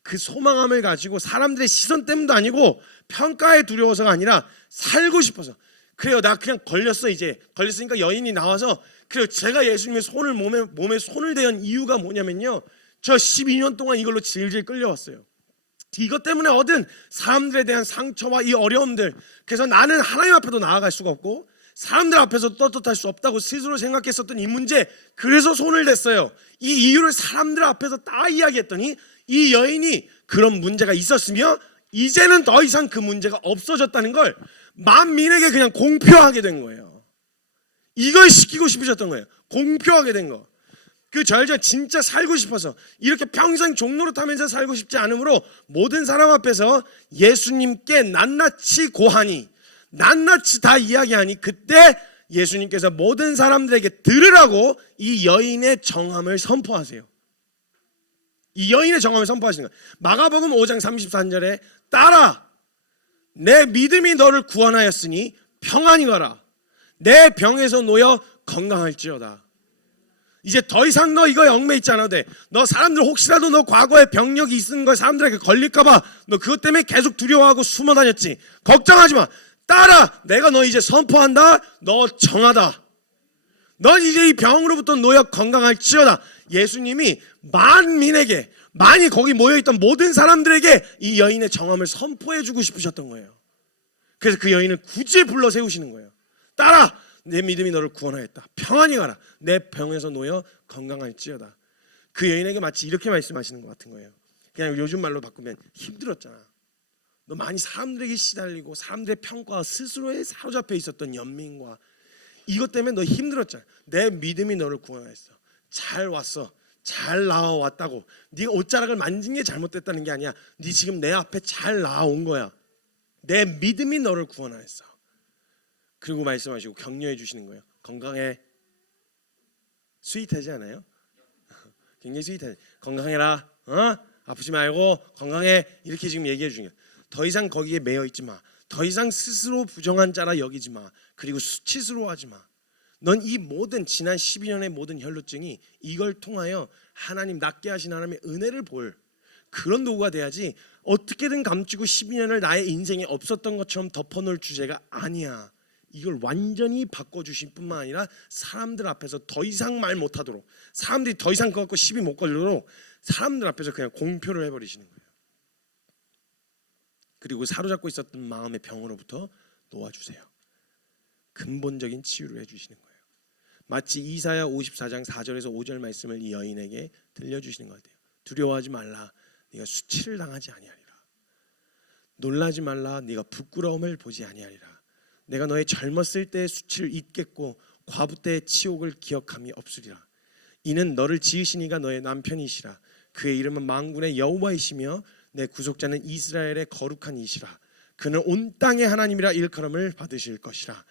그 소망함을 가지고 사람들의 시선 때문도 아니고 평가에 두려워서가 아니라 살고 싶어서. 그래요, 나 그냥 걸렸어. 이제 걸렸으니까 여인이 나와서, 그래요, 제가 예수님의 손을 몸에 손을 대한 이유가 뭐냐면요, 저 12년 동안 이걸로 질질 끌려왔어요. 이것 때문에 얻은 사람들에 대한 상처와 이 어려움들, 그래서 나는 하나님 앞에도 나아갈 수가 없고 사람들 앞에서 떳떳할 수 없다고 스스로 생각했었던 이 문제, 그래서 손을 댔어요. 이 이유를 사람들 앞에서 다 이야기했더니 이 여인이 그런 문제가 있었으며 이제는 더 이상 그 문제가 없어졌다는 걸 만민에게 그냥 공표하게 된 거예요. 이걸 시키고 싶으셨던 거예요. 공표하게 된 거. 그 절저 진짜 살고 싶어서 이렇게 평생 종노릇하면서 살고 싶지 않으므로 모든 사람 앞에서 예수님께 낱낱이 고하니, 낱낱이 다 이야기하니, 그때 예수님께서 모든 사람들에게 들으라고 이 여인의 정함을 선포하세요. 이 여인의 정함을 선포하시는 거예요. 마가복음 5장 33절에 따라 내 믿음이 너를 구원하였으니 평안히 가라. 내 병에서 놓여 건강할지어다. 이제 더 이상 너 이거 얽매 있지 않아도 돼. 너 사람들 혹시라도 너 과거에 병력이 있는 걸 사람들에게 걸릴까봐 너 그것 때문에 계속 두려워하고 숨어 다녔지. 걱정하지 마. 따라, 내가 너 이제 선포한다. 너 정하다. 넌 이제 이 병으로부터 놓여 건강할지어다. 예수님이 만민에게, 많이 거기 모여있던 모든 사람들에게 이 여인의 정함을 선포해주고 싶으셨던 거예요. 그래서 그 여인을 굳이 불러 세우시는 거예요. 따라, 내 믿음이 너를 구원하였다. 평안히 가라. 내 병에서 놓여 건강할지어다. 그 여인에게 마치 이렇게 말씀하시는 것 같은 거예요. 그냥 요즘 말로 바꾸면 힘들었잖아. 너 많이 사람들에게 시달리고 사람들의 평가와 스스로에 사로잡혀 있었던 연민과 이것 때문에 너 힘들었잖아. 내 믿음이 너를 구원하였어. 잘 왔어. 잘 나와왔다고. 네가 옷자락을 만진 게 잘못됐다는 게 아니야. 네 지금 내 앞에 잘 나온 거야. 내 믿음이 너를 구원하였어. 그리고 말씀하시고 격려해 주시는 거예요. 건강해. 스윗하지 않아요? 굉장히 스윗하지. 건강해라. 아프지 말고 건강해. 이렇게 지금 얘기해 주는 거예요. 더 이상 거기에 매여 있지 마. 더 이상 스스로 부정한 자라 여기지 마. 그리고 수치스러워하지 마. 넌 이 모든 지난 12년의 모든 혈루증이 이걸 통하여 하나님, 낫게 하신 하나님의 은혜를 볼 그런 도구가 돼야지, 어떻게든 감추고 12년을 나의 인생에 없었던 것처럼 덮어놓을 주제가 아니야. 이걸 완전히 바꿔주실 뿐만 아니라 사람들 앞에서 더 이상 말 못하도록, 사람들이 더 이상 그거 갖고 시비 못 걸도록 사람들 앞에서 그냥 공표를 해버리시는 거예요. 그리고 사로잡고 있었던 마음의 병으로부터 놓아주세요. 근본적인 치유를 해주시는 거예요. 마치 이사야 54장 4절에서 5절 말씀을 이 여인에게 들려주시는 것 같아요. 두려워하지 말라. 네가 수치를 당하지 아니하리라. 놀라지 말라. 네가 부끄러움을 보지 아니하리라. 내가 너의 젊었을 때의 수치를 잊겠고 과부 때의 치욕을 기억함이 없으리라. 이는 너를 지으신 이가 너의 남편이시라. 그의 이름은 만군의 여호와이시며 내 구속자는 이스라엘의 거룩한 이시라. 그는 온 땅의 하나님이라 일컬음을 받으실 것이라.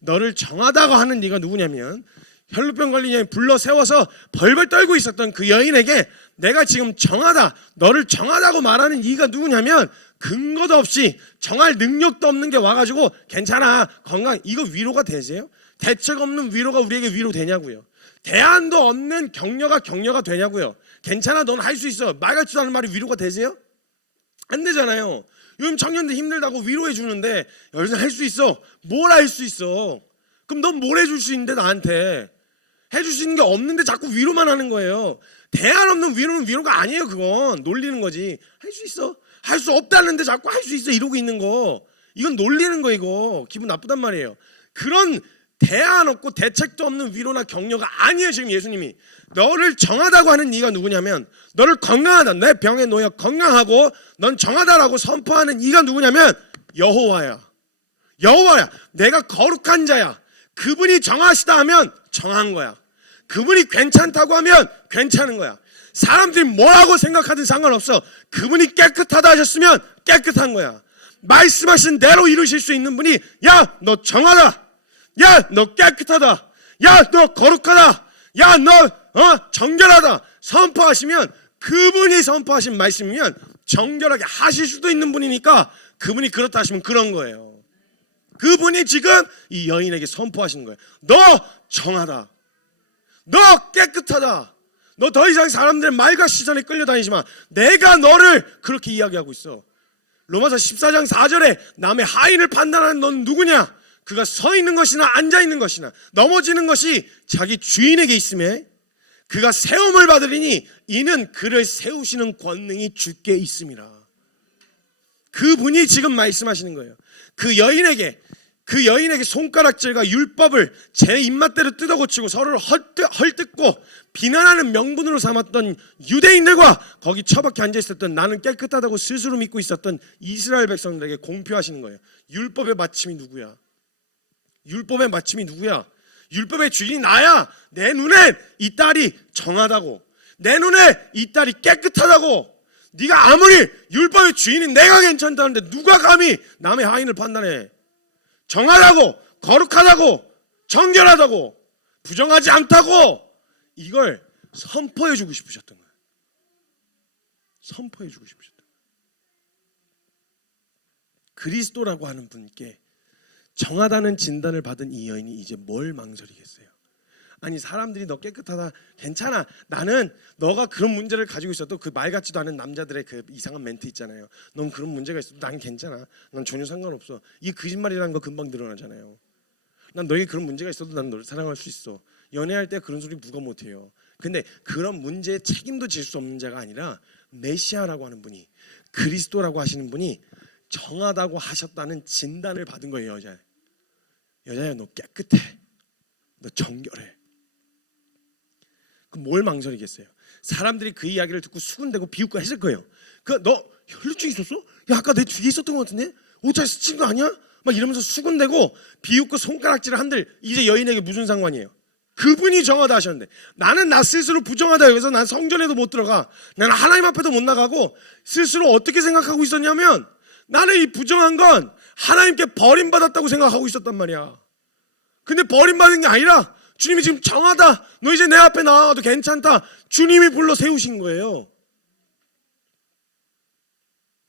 너를 정하다고 하는 네가 누구냐면, 혈루병 걸린 여인 불러 세워서 벌벌 떨고 있었던 그 여인에게 내가 지금 정하다, 너를 정하다고 말하는 이가 누구냐면, 근거도 없이 정할 능력도 없는 게 와가지고 괜찮아, 건강, 이거 위로가 되세요? 대책 없는 위로가 우리에게 위로 되냐고요. 대안도 없는 격려가 되냐고요. 괜찮아, 넌 할 수 있어, 말 같지도 않은 말이 위로가 되세요? 안 되잖아요. 요즘 청년들 힘들다고 위로해 주는데, 여기서 할 수 있어. 뭘 할 수 있어? 그럼 넌 뭘 해줄 수 있는데 나한테 해줄 수 있는 게 없는데 자꾸 위로만 하는 거예요. 대안 없는 위로는 위로가 아니에요. 그건 놀리는 거지. 할 수 있어. 할 수 없다는데 자꾸 할 수 있어 이러고 있는 거, 이건 놀리는 거. 이거 기분 나쁘단 말이에요. 그런 대안 없고 대책도 없는 위로나 격려가 아니에요. 지금 예수님이 너를 정하다고 하는 이가 누구냐면, 너를 건강하다, 내 병에 놓여 건강하고 넌 정하다라고 선포하는 이가 누구냐면 여호와야. 여호와야. 내가 거룩한 자야. 그분이 정하시다 하면 정한 거야. 그분이 괜찮다고 하면 괜찮은 거야. 사람들이 뭐라고 생각하든 상관없어. 그분이 깨끗하다 하셨으면 깨끗한 거야. 말씀하신 대로 이루실 수 있는 분이, 야 너 정하다, 야 너 깨끗하다, 야 너 거룩하다, 야 너 정결하다 선포하시면, 그분이 선포하신 말씀이면 정결하게 하실 수도 있는 분이니까, 그분이 그렇다 하시면 그런 거예요. 그분이 지금 이 여인에게 선포하시는 거예요. 너 정하다, 너 깨끗하다, 너 더 이상 사람들의 말과 시선에 끌려다니지 마. 내가 너를 그렇게 이야기하고 있어. 로마서 14장 4절에 남의 하인을 판단하는 넌 누구냐? 그가 서 있는 것이나 앉아 있는 것이나 넘어지는 것이 자기 주인에게 있음에 그가 세움을 받으리니 이는 그를 세우시는 권능이 주께 있음이라. 그분이 지금 말씀하시는 거예요. 그 여인에게 손가락질과 율법을 제 입맛대로 뜯어고치고 서로를 헐뜯고 비난하는 명분으로 삼았던 유대인들과 거기 처박혀 앉아있었던 나는 깨끗하다고 스스로 믿고 있었던 이스라엘 백성들에게 공표하시는 거예요. 율법의 마침이 누구야? 율법의 마침이 누구야? 율법의 주인이 나야. 내 눈엔 이 딸이 정하다고, 내 눈에 이 딸이 깨끗하다고. 네가 아무리 율법의 주인인 내가 괜찮다는데 누가 감히 남의 하인을 판단해? 정하다고, 거룩하다고, 정결하다고, 부정하지 않다고. 이걸 선포해주고 싶으셨던 거예요. 선포해주고 싶으셨던 거예요. 그리스도라고 하는 분께 정하다는 진단을 받은 이 여인이 이제 뭘 망설이겠어요? 아니 사람들이 너 깨끗하다, 괜찮아, 나는 너가 그런 문제를 가지고 있어도 그 말 같지도 않은 남자들의 그 이상한 멘트 있잖아요. 넌 그런 문제가 있어도 난 괜찮아, 난 전혀 상관없어. 이 거짓말이라는 거 금방 드러나잖아요. 난 너에게 그런 문제가 있어도 난 너를 사랑할 수 있어. 연애할 때 그런 소리 누가 못해요. 근데 그런 문제에 책임도 질 수 없는 자가 아니라 메시아라고 하는 분이, 그리스도라고 하시는 분이 정하다고 하셨다는 진단을 받은 거예요. 여자야 너 깨끗해, 너 정결해. 그럼 뭘 망설이겠어요? 사람들이 그 이야기를 듣고 수군대고 비웃고 했을 거예요. 너 혈루증 있었어? 야 아까 내 뒤에 있었던 것 같은데? 옷잘 스친 거 아니야? 막 이러면서 수군대고 비웃고 손가락질을 한들 이제 여인에게 무슨 상관이에요? 그분이 정하다 하셨는데 나는 나 스스로 부정하다 여기서 난 성전에도 못 들어가, 나는 하나님 앞에도 못 나가고 스스로 어떻게 생각하고 있었냐면 나는 이 부정한 건 하나님께 버림받았다고 생각하고 있었단 말이야. 근데 버림받은 게 아니라 주님이 지금 정하다, 너 이제 내 앞에 나와도 괜찮다, 주님이 불러 세우신 거예요.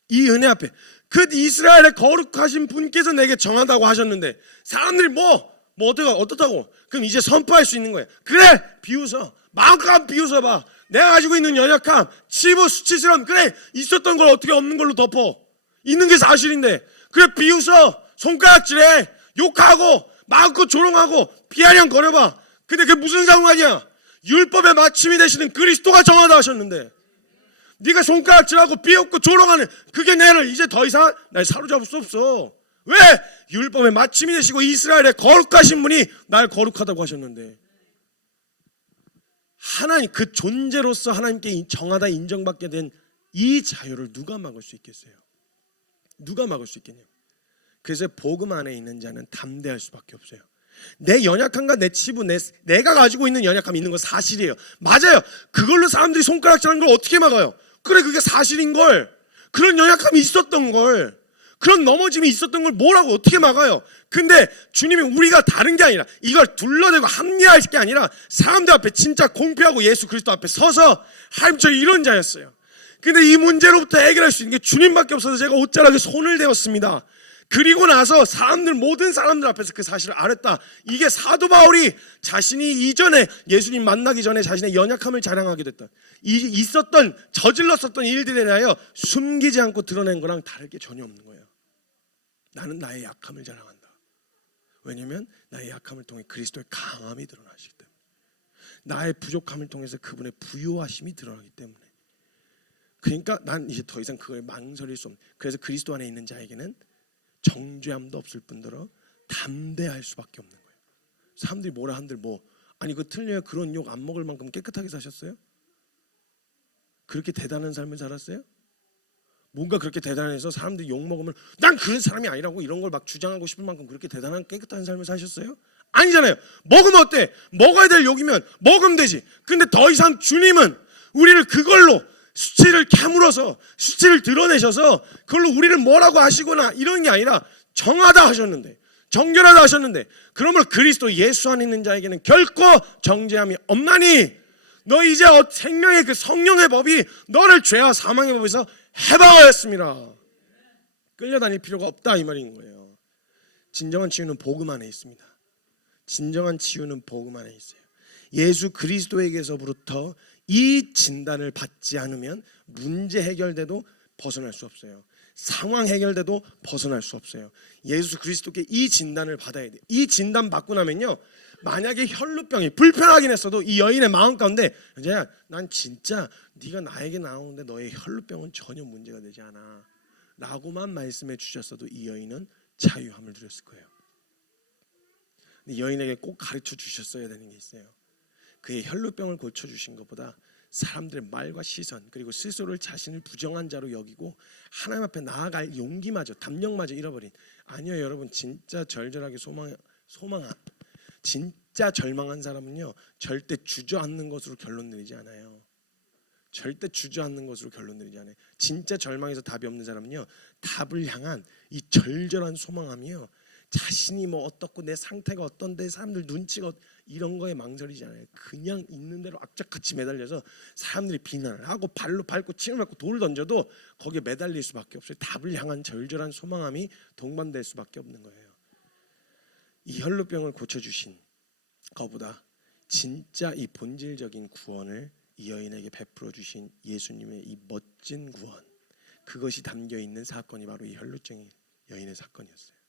이 은혜 앞에 그 이스라엘의 거룩하신 분께서 내게 정하다고 하셨는데 사람들이 어떻다고? 그럼 이제 선포할 수 있는 거예요. 그래, 비웃어, 마음껏 비웃어봐. 내가 가지고 있는 연약함, 치부, 수치스러움, 그래 있었던 걸 어떻게 없는 걸로 덮어? 있는 게 사실인데 그래 비웃어, 손가락질해, 욕하고 마음껏 조롱하고 비아냥거려봐. 근데 그게 무슨 상관이야? 율법의 마침이 되시는 그리스도가 정하다 하셨는데 네가 손가락질하고 비웃고 조롱하는 그게 나를 이제 더 이상 날 사로잡을 수 없어. 왜? 율법의 마침이 되시고 이스라엘의 거룩하신 분이 날 거룩하다고 하셨는데 하나님 그 존재로서 하나님께 정하다 인정받게 된 이 자유를 누가 막을 수 있겠어요? 누가 막을 수 있겠냐고. 그래서 복음 안에 있는 자는 담대할 수밖에 없어요. 내 연약함과 내 치부, 내가 가지고 있는 연약함이 있는 건 사실이에요. 맞아요. 그걸로 사람들이 손가락질하는 걸 어떻게 막아요? 그래 그게 사실인 걸, 그런 연약함이 있었던 걸, 그런 넘어짐이 있었던 걸 뭐라고 어떻게 막아요? 근데 주님이 우리가 다른 게 아니라 이걸 둘러대고 합리화할 게 아니라 사람들 앞에 진짜 공표하고 예수 그리스도 앞에 서서 하나님 저 이런 자였어요. 근데 이 문제로부터 해결할 수 있는 게 주님밖에 없어서 제가 옷자락에 손을 대었습니다. 그리고 나서 모든 사람들 앞에서 그 사실을 알았다. 이게 사도 바울이 자신이 이전에 예수님 만나기 전에 자신의 연약함을 자랑하게 됐다. 저질렀었던 일들에 대하여 숨기지 않고 드러낸 거랑 다를 게 전혀 없는 거예요. 나는 나의 약함을 자랑한다. 왜냐하면 나의 약함을 통해 그리스도의 강함이 드러나시기 때문에, 나의 부족함을 통해서 그분의 부요하심이 드러나기 때문에. 그러니까 난 이제 더 이상 그걸 망설일 수 없는, 그래서 그리스도 안에 있는 자에게는 정죄함도 없을 뿐더러 담대할 수밖에 없는 거예요. 사람들이 뭐라 한들 아니 그거 틀려요. 그런 욕 안 먹을 만큼 깨끗하게 사셨어요? 그렇게 대단한 삶을 살았어요? 뭔가 그렇게 대단해서 사람들이 욕 먹으면 난 그런 사람이 아니라고 이런 걸 막 주장하고 싶을 만큼 그렇게 대단한 깨끗한 삶을 사셨어요? 아니잖아요. 먹으면 어때? 먹어야 될 욕이면 먹으면 되지. 근데 더 이상 주님은 우리를 그걸로 수치를 캐물어서 수치를 드러내셔서 그걸로 우리를 뭐라고 하시거나 이런 게 아니라 정하다 하셨는데, 정결하다 하셨는데, 그러므로 그리스도 예수 안에 있는 자에게는 결코 정죄함이 없나니 너 이제 생명의 그 성령의 법이 너를 죄와 사망의 법에서 해방하였습니다. 끌려다닐 필요가 없다 이 말인 거예요. 진정한 치유는 복음 안에 있습니다. 진정한 치유는 복음 안에 있어요. 예수 그리스도에게서부터 이 진단을 받지 않으면 문제 해결돼도 벗어날 수 없어요. 상황 해결돼도 벗어날 수 없어요. 예수 그리스도께 이 진단을 받아야 돼요. 이 진단 받고 나면요, 만약에 혈루병이 불편하긴 했어도 이 여인의 마음 가운데 이제 난 진짜 네가 나에게 나오는데 너의 혈루병은 전혀 문제가 되지 않아 라고만 말씀해 주셨어도 이 여인은 자유함을 누렸을 거예요. 근데 여인에게 꼭 가르쳐 주셨어야 되는 게 있어요. 그의 혈루병을 고쳐주신 것보다 사람들의 말과 시선, 그리고 스스로를 자신을 부정한 자로 여기고 하나님 앞에 나아갈 용기마저, 담력마저 잃어버린, 아니요 여러분, 진짜 절절하게 소망한, 진짜 절망한 사람은요 절대 주저앉는 것으로 결론 내리지 않아요. 절대 주저앉는 것으로 결론 내리지 않아요. 진짜 절망해서 답이 없는 사람은요, 답을 향한 이 절절한 소망함이요, 자신이 뭐 어떻고 내 상태가 어떤데 사람들 눈치가 이런 거에 망설이지 않아요. 그냥 있는 대로 악착같이 매달려서 사람들이 비난을 하고 발로 밟고 침을 맞고 돌을 던져도 거기에 매달릴 수밖에 없어요. 답을 향한 절절한 소망함이 동반될 수밖에 없는 거예요. 이 혈루병을 고쳐주신 것보다 진짜 이 본질적인 구원을 이 여인에게 베풀어 주신 예수님의 이 멋진 구원, 그것이 담겨 있는 사건이 바로 이 혈루증의 여인의 사건이었어요.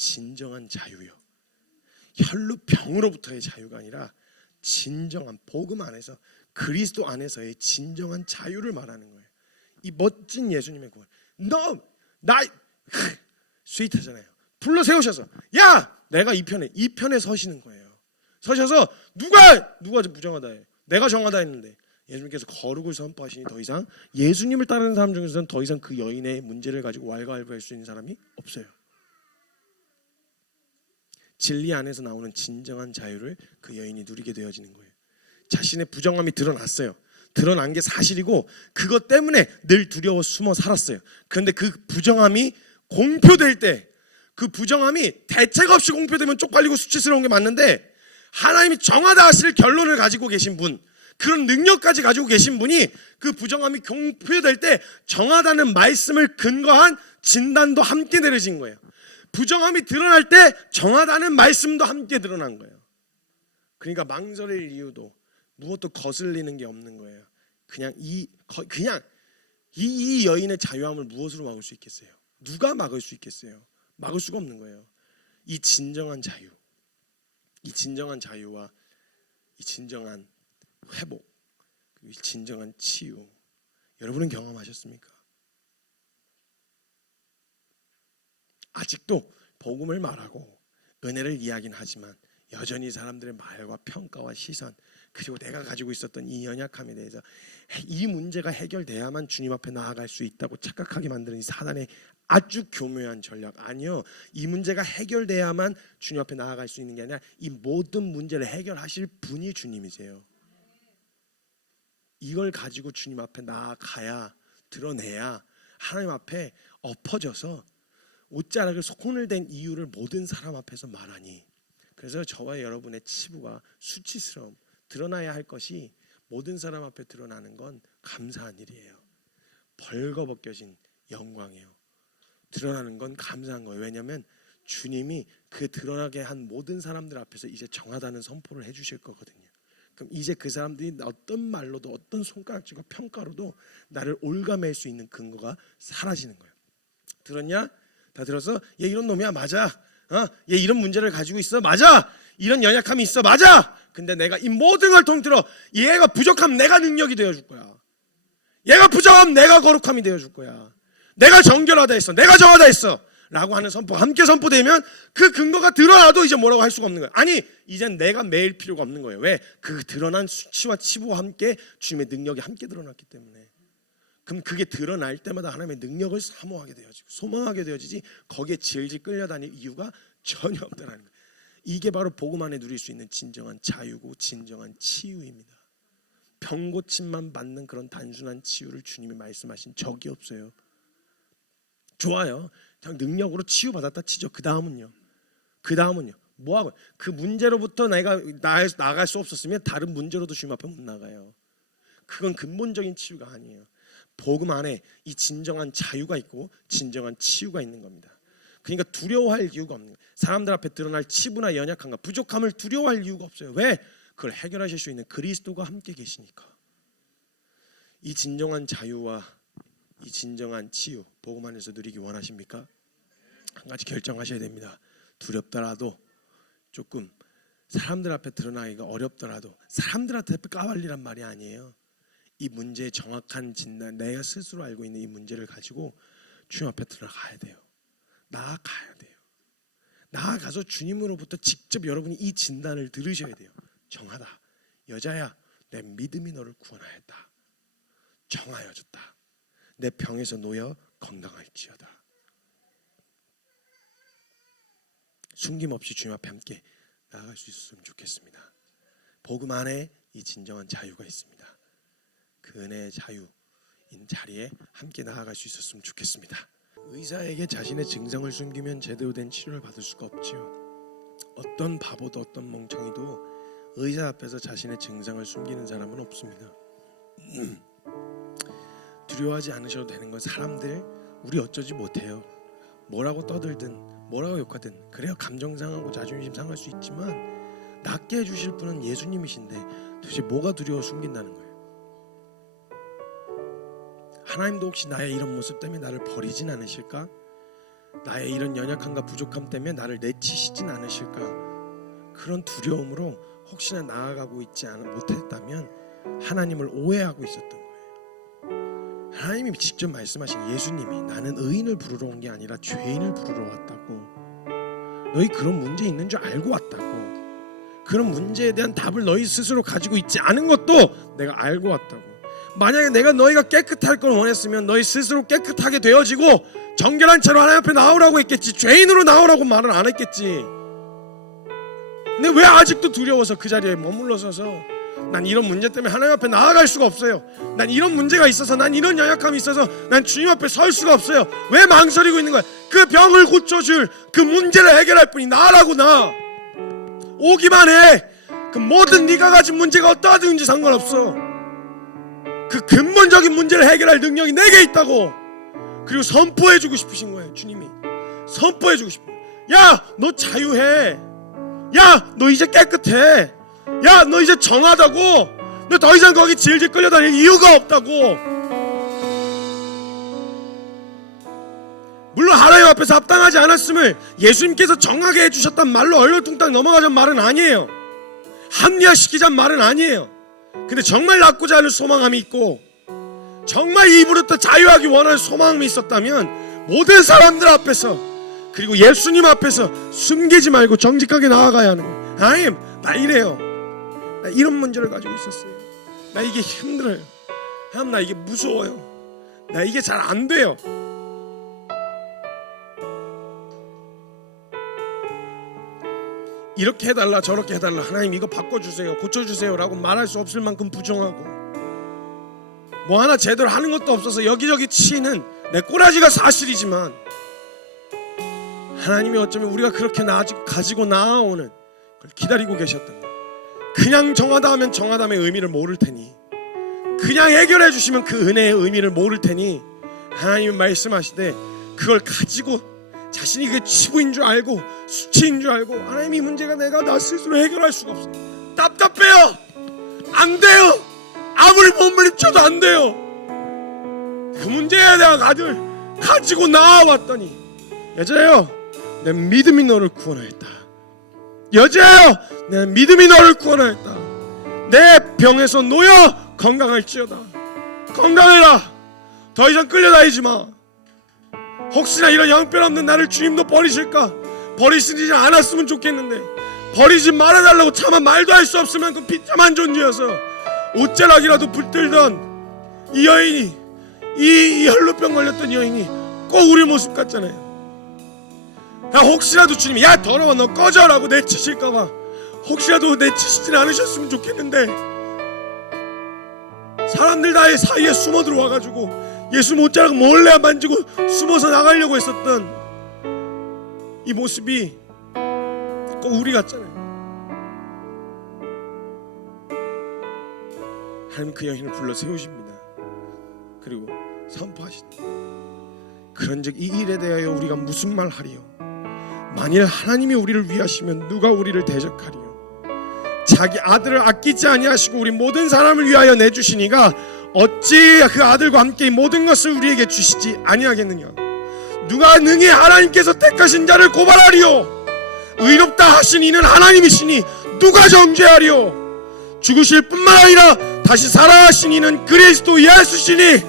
진정한 자유요, 혈루병으로부터의 자유가 아니라 진정한 복음 안에서, 그리스도 안에서의 진정한 자유를 말하는 거예요. 이 멋진 예수님의 구원, 나 스윗하잖아요. 불러 세우셔서 야 내가 이 편에 서시는 거예요. 서셔서 누가 부정하다 해, 내가 정하다 했는데 예수님께서 거룩을 선포하시니 더 이상 예수님을 따르는 사람 중에서는 더 이상 그 여인의 문제를 가지고 왈가왈부할 수 있는 사람이 없어요. 진리 안에서 나오는 진정한 자유를 그 여인이 누리게 되어지는 거예요. 자신의 부정함이 드러났어요. 드러난 게 사실이고 그것 때문에 늘 두려워 숨어 살았어요. 그런데 그 부정함이 공표될 때, 그 부정함이 대책 없이 공표되면 쪽팔리고 수치스러운 게 맞는데, 하나님이 정하다 하실 결론을 가지고 계신 분, 그런 능력까지 가지고 계신 분이 그 부정함이 공표될 때 정하다는 말씀을 근거한 진단도 함께 내려진 거예요. 부정함이 드러날 때 정하다는 말씀도 함께 드러난 거예요. 그러니까 망설일 이유도, 무엇도 거슬리는 게 없는 거예요. 그냥 이 여인의 자유함을 무엇으로 막을 수 있겠어요? 누가 막을 수 있겠어요? 막을 수가 없는 거예요. 이 진정한 자유, 이 진정한 자유와 이 진정한 회복, 이 진정한 치유, 여러분은 경험하셨습니까? 아직도 복음을 말하고 은혜를 이야기는 하지만 여전히 사람들의 말과 평가와 시선, 그리고 내가 가지고 있었던 이 연약함에 대해서 이 문제가 해결돼야만 주님 앞에 나아갈 수 있다고 착각하게 만드는 이 사단의 아주 교묘한 전략. 아니요, 이 문제가 해결돼야만 주님 앞에 나아갈 수 있는 게 아니라 이 모든 문제를 해결하실 분이 주님이세요. 이걸 가지고 주님 앞에 나아가야, 드러내야 하나님 앞에 엎어져서 옷자락을 손을 댄 이유를 모든 사람 앞에서 말하니, 그래서 저와 여러분의 치부가 수치스러움, 드러나야 할 것이 모든 사람 앞에 드러나는 건 감사한 일이에요. 벌거벗겨진 영광이에요. 드러나는 건 감사한 거예요. 왜냐하면 주님이 그 드러나게 한 모든 사람들 앞에서 이제 정하다는 선포를 해주실 거거든요. 그럼 이제 그 사람들이 어떤 말로도 어떤 손가락질과 평가로도 나를 올가맬 수 있는 근거가 사라지는 거예요. 들었냐? 다 들었어? 얘 이런 놈이야, 맞아. 얘 이런 문제를 가지고 있어, 맞아. 이런 연약함이 있어, 맞아. 근데 내가 이 모든 걸 통틀어 얘가 부족함 내가 능력이 되어줄 거야. 얘가 부족함 내가 거룩함이 되어줄 거야. 내가 정결하다 했어, 내가 정하다 했어 라고 하는 선포가 함께 선포되면 그 근거가 드러나도 이제 뭐라고 할 수가 없는 거예요. 아니, 이젠 내가 매일 필요가 없는 거예요. 왜? 그 드러난 수치와 치부와 함께 주님의 능력이 함께 드러났기 때문에. 그럼 그게 드러날 때마다 하나님의 능력을 사모하게 되어지고 소망하게 되어지지, 거기에 질질 끌려다닐 이유가 전혀 없다는 거예요. 이게 바로 복음 안에 누릴 수 있는 진정한 자유고 진정한 치유입니다. 병 고침만 받는 그런 단순한 치유를 주님이 말씀하신 적이 없어요. 좋아요, 그냥 능력으로 치유받았다 치죠. 그 다음은요 뭐하고, 그 문제로부터 내가 나갈 수 없었으면 다른 문제로도 주님 앞에 못 나가요. 그건 근본적인 치유가 아니에요. 복음 안에 이 진정한 자유가 있고 진정한 치유가 있는 겁니다. 그러니까 두려워할 이유가 없는 거예요. 사람들 앞에 드러날 치부나 연약함과 부족함을 두려워할 이유가 없어요. 왜? 그걸 해결하실 수 있는 그리스도가 함께 계시니까. 이 진정한 자유와 이 진정한 치유 복음 안에서 누리기 원하십니까? 한 가지 결정하셔야 됩니다. 두렵더라도, 조금 사람들 앞에 드러나기가 어렵더라도, 사람들한테 까발리란 말이 아니에요. 이 문제의 정확한 진단, 내가 스스로 알고 있는 이 문제를 가지고 주님 앞에 들어가야 돼요. 나아가야 돼요. 나아가서 주님으로부터 직접 여러분이 이 진단을 들으셔야 돼요. 정하다. 여자야, 내 믿음이 너를 구원하였다. 정하여졌다. 내 병에서 놓여 건강할지어다. 숨김없이 주님 앞에 함께 나아갈 수 있었으면 좋겠습니다. 복음 안에 이 진정한 자유가 있습니다. 그 은혜의 자유인 자리에 함께 나아갈 수 있었으면 좋겠습니다. 의사에게 자신의 증상을 숨기면 제대로 된 치료를 받을 수가 없지요. 어떤 바보도 어떤 멍청이도 의사 앞에서 자신의 증상을 숨기는 사람은 없습니다. 두려워하지 않으셔도 되는 건, 사람들 우리 어쩌지 못해요. 뭐라고 떠들든 뭐라고 욕하든 그래야 감정 상하고 자존심 상할 수 있지만, 낫게 해주실 분은 예수님이신데 도대체 뭐가 두려워 숨긴다는 거예요. 하나님도 혹시 나의 이런 모습 때문에 나를 버리진 않으실까? 나의 이런 연약함과 부족함 때문에 나를 내치시진 않으실까? 그런 두려움으로 혹시나 나아가고 있지 못했다면 하나님을 오해하고 있었던 거예요. 하나님이 직접 말씀하신, 예수님이 나는 의인을 부르러 온 게 아니라 죄인을 부르러 왔다고. 너희 그런 문제 있는 줄 알고 왔다고. 그런 문제에 대한 답을 너희 스스로 가지고 있지 않은 것도 내가 알고 왔다고. 만약에 내가 너희가 깨끗할 걸 원했으면 너희 스스로 깨끗하게 되어지고 정결한 채로 하나님 앞에 나오라고 했겠지, 죄인으로 나오라고 말을 안 했겠지. 근데 왜 아직도 두려워서 그 자리에 머물러 서서 난 이런 문제 때문에 하나님 앞에 나아갈 수가 없어요, 난 이런 문제가 있어서, 난 이런 연약함이 있어서 난 주님 앞에 설 수가 없어요, 왜 망설이고 있는 거야? 그 병을 고쳐줄, 그 문제를 해결할 분이 나라고. 나 오기만 해. 그 모든 네가 가진 문제가 어떠하든지 상관없어. 그 근본적인 문제를 해결할 능력이 내게 있다고. 그리고 선포해주고 싶으신 거예요. 주님이 선포해주고 싶어요. 야, 너 자유해. 야, 너 이제 깨끗해. 야, 너 이제 정하다고. 너 더 이상 거기 질질 끌려다닐 이유가 없다고. 물론 하나님 앞에서 합당하지 않았음을 예수님께서 정하게 해주셨단 말로 얼렁뚱땅 넘어가자는 말은 아니에요. 합리화시키자는 말은 아니에요. 근데 정말 낳고자 하는 소망함이 있고, 정말 입으로부터 자유하기 원하는 소망이 있었다면 모든 사람들 앞에서, 그리고 예수님 앞에서 숨기지 말고 정직하게 나아가야 하는 거예요. 하나님, 나 이래요. 나 이런 문제를 가지고 있었어요. 나 이게 힘들어요. 하나님, 나 이게 무서워요. 나 이게 잘 안 돼요. 이렇게 해달라 저렇게 해달라, 하나님 이거 바꿔주세요, 고쳐주세요 라고 말할 수 없을 만큼 부정하고, 뭐 하나 제대로 하는 것도 없어서 여기저기 치이는 내 꼬라지가 사실이지만, 하나님이 어쩌면 우리가 그렇게 가지고 나아오는 걸 기다리고 계셨던 거예요. 그냥 정하다 하면 정하다의 의미를 모를 테니, 그냥 해결해 주시면 그 은혜의 의미를 모를 테니, 하나님은 말씀하시되 그걸 가지고 자신이 그게 치부인 줄 알고 수치인 줄 알고, 하나님 이 문제가 내가 나 스스로 해결할 수가 없어요, 답답해요, 안 돼요, 아무리 몸부림쳐도 안 돼요. 그 문제에 내가 가지고 나와왔더니, 여자여, 내 믿음이 너를 구원하였다. 여자여, 내 믿음이 너를 구원하였다. 내 병에서 놓여 건강할지어다. 건강해라. 더 이상 끌려다니지 마. 혹시나 이런 형편없는 나를 주님도 버리실까? 버리시지 않았으면 좋겠는데, 버리지 말아달라고 차마 말도 할 수 없을 만큼 비참한 존재여서 옷자락이라도 붙들던 이 여인이, 이 혈루병 걸렸던 여인이 꼭 우리 모습 같잖아요. 야, 혹시라도 주님이 야 더러워 너 꺼져라고 내치실까봐 혹시라도 내치시진 않으셨으면 좋겠는데, 사람들 다의 사이에 숨어 들어와가지고 예수 옷자락 몰래 만지고 숨어서 나가려고 했었던 이 모습이 꼭 우리 같잖아요. 하나님 그 여인을 불러 세우십니다. 그리고 선포하시다. 그런즉 이 일에 대하여 우리가 무슨 말 하리요? 만일 하나님이 우리를 위하시면 누가 우리를 대적하리요? 자기 아들을 아끼지 아니하시고 우리 모든 사람을 위하여 내주시니가 어찌 그 아들과 함께 이 모든 것을 우리에게 주시지 아니하겠느냐. 누가 능히 하나님께서 택하신 자를 고발하리요. 의롭다 하신 이는 하나님이시니 누가 정죄하리요. 죽으실 뿐만 아니라 다시 살아나신 이는 그리스도 예수시니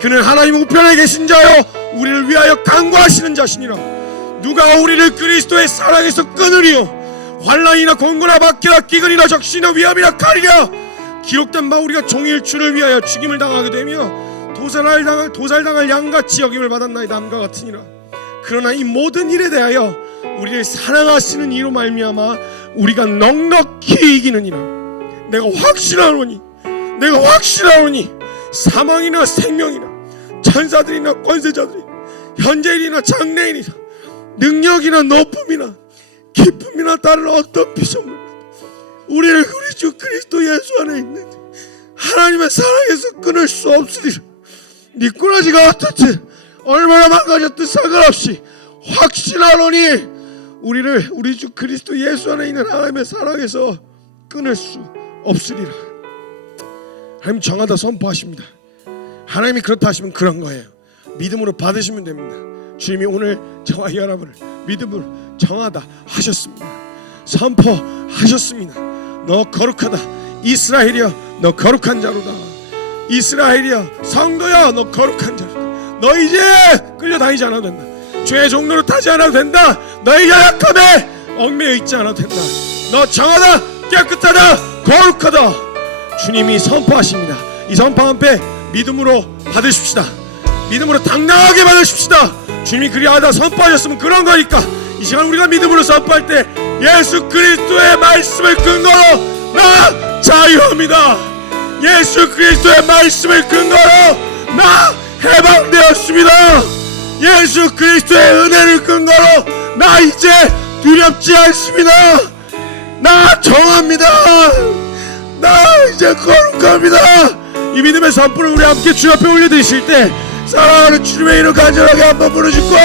그는 하나님 우편에 계신 자여 우리를 위하여 간구하시는 자시니라. 누가 우리를 그리스도의 사랑에서 끊으리요. 환난이나 공고나 박해나 기근이나 적신이나 위험이나 칼이라. 기록된 바 우리가 종일 주를 위하여 죽임을 당하게 되며 도살당할 양같이 여김을 받았나이다 함과 같으니라. 그러나 이 모든 일에 대하여 우리를 사랑하시는 이로 말미암아 우리가 넉넉히 이기느니라. 내가 확신하노니 사망이나 생명이나 천사들이나 권세자들이 현재일이나 장래일이나 능력이나 높음이나 기쁨이나 다른 어떤 피조물 우리를 우리 주 그리스도 예수 안에 있는 하나님의 사랑에서 끊을 수 없으리라. 네 꾸러지가 어떻든 얼마나 망가졌든 상관없이 확신하노니 우리를 우리 주 그리스도 예수 안에 있는 하나님의 사랑에서 끊을 수 없으리라. 하나님 정하다 선포하십니다. 하나님이 그렇다 하시면 그런 거예요. 믿음으로 받으시면 됩니다. 주님이 오늘 저와 여러분을 믿음으로 정하다 하셨습니다. 선포하셨습니다. 너 거룩하다. 이스라엘이여 너 거룩한 자로다. 이스라엘이여 성도여 너 거룩한 자로다. 너 이제 끌려다니지 않아도 된다. 죄의 종로로 타지 않아도 된다. 너의 연약함에 얽매여 있지 않아도 된다. 너 정하다 깨끗하다 거룩하다. 주님이 선포하십니다. 이 선포 앞에 믿음으로 받으십시다. 믿음으로 당당하게 받으십시다. 주님이 그리하다 선포하셨으면 그런 거니까 이 시간 우리가 믿음으로 선포할 때 예수 그리스도의 말씀을 근거로 나 자유합니다. 예수 그리스도의 말씀을 근거로 나 해방되었습니다. 예수 그리스도의 은혜를 근거로 나 이제 두렵지 않습니다. 나 정합니다. 나 이제 거룩합니다. 이 믿음의 선포를 우리 함께 주 앞에 올려드리실 때 사랑하는 주님의 이름 간절하게 한번 부르짖고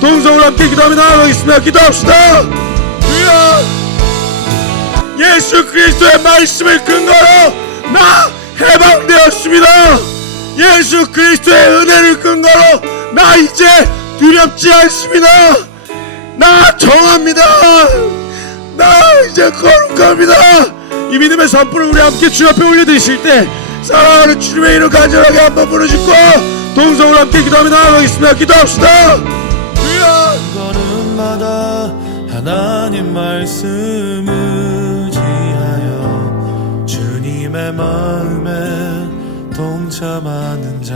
동성으로 함께 기도하며 나아가겠습니다. 기도합시다. 주여 예수 그리스도의 말씀을 근거로 나 해방되었습니다. 예수 그리스도의 은혜를 근거로 나 이제 두렵지 않습니다. 나 정합니다. 나 이제 거룩합니다. 이 믿음의 선포를 우리 함께 주 앞에 올려드리실 때 사랑하는 주님의 이름 간절하게 한번 부르짖고 동성으로 함께 기도하며 나아가겠습니다. 기도합시다. 주여 걸음마다 하나님 말씀 의지하여 주님의 마음에 동참하는 자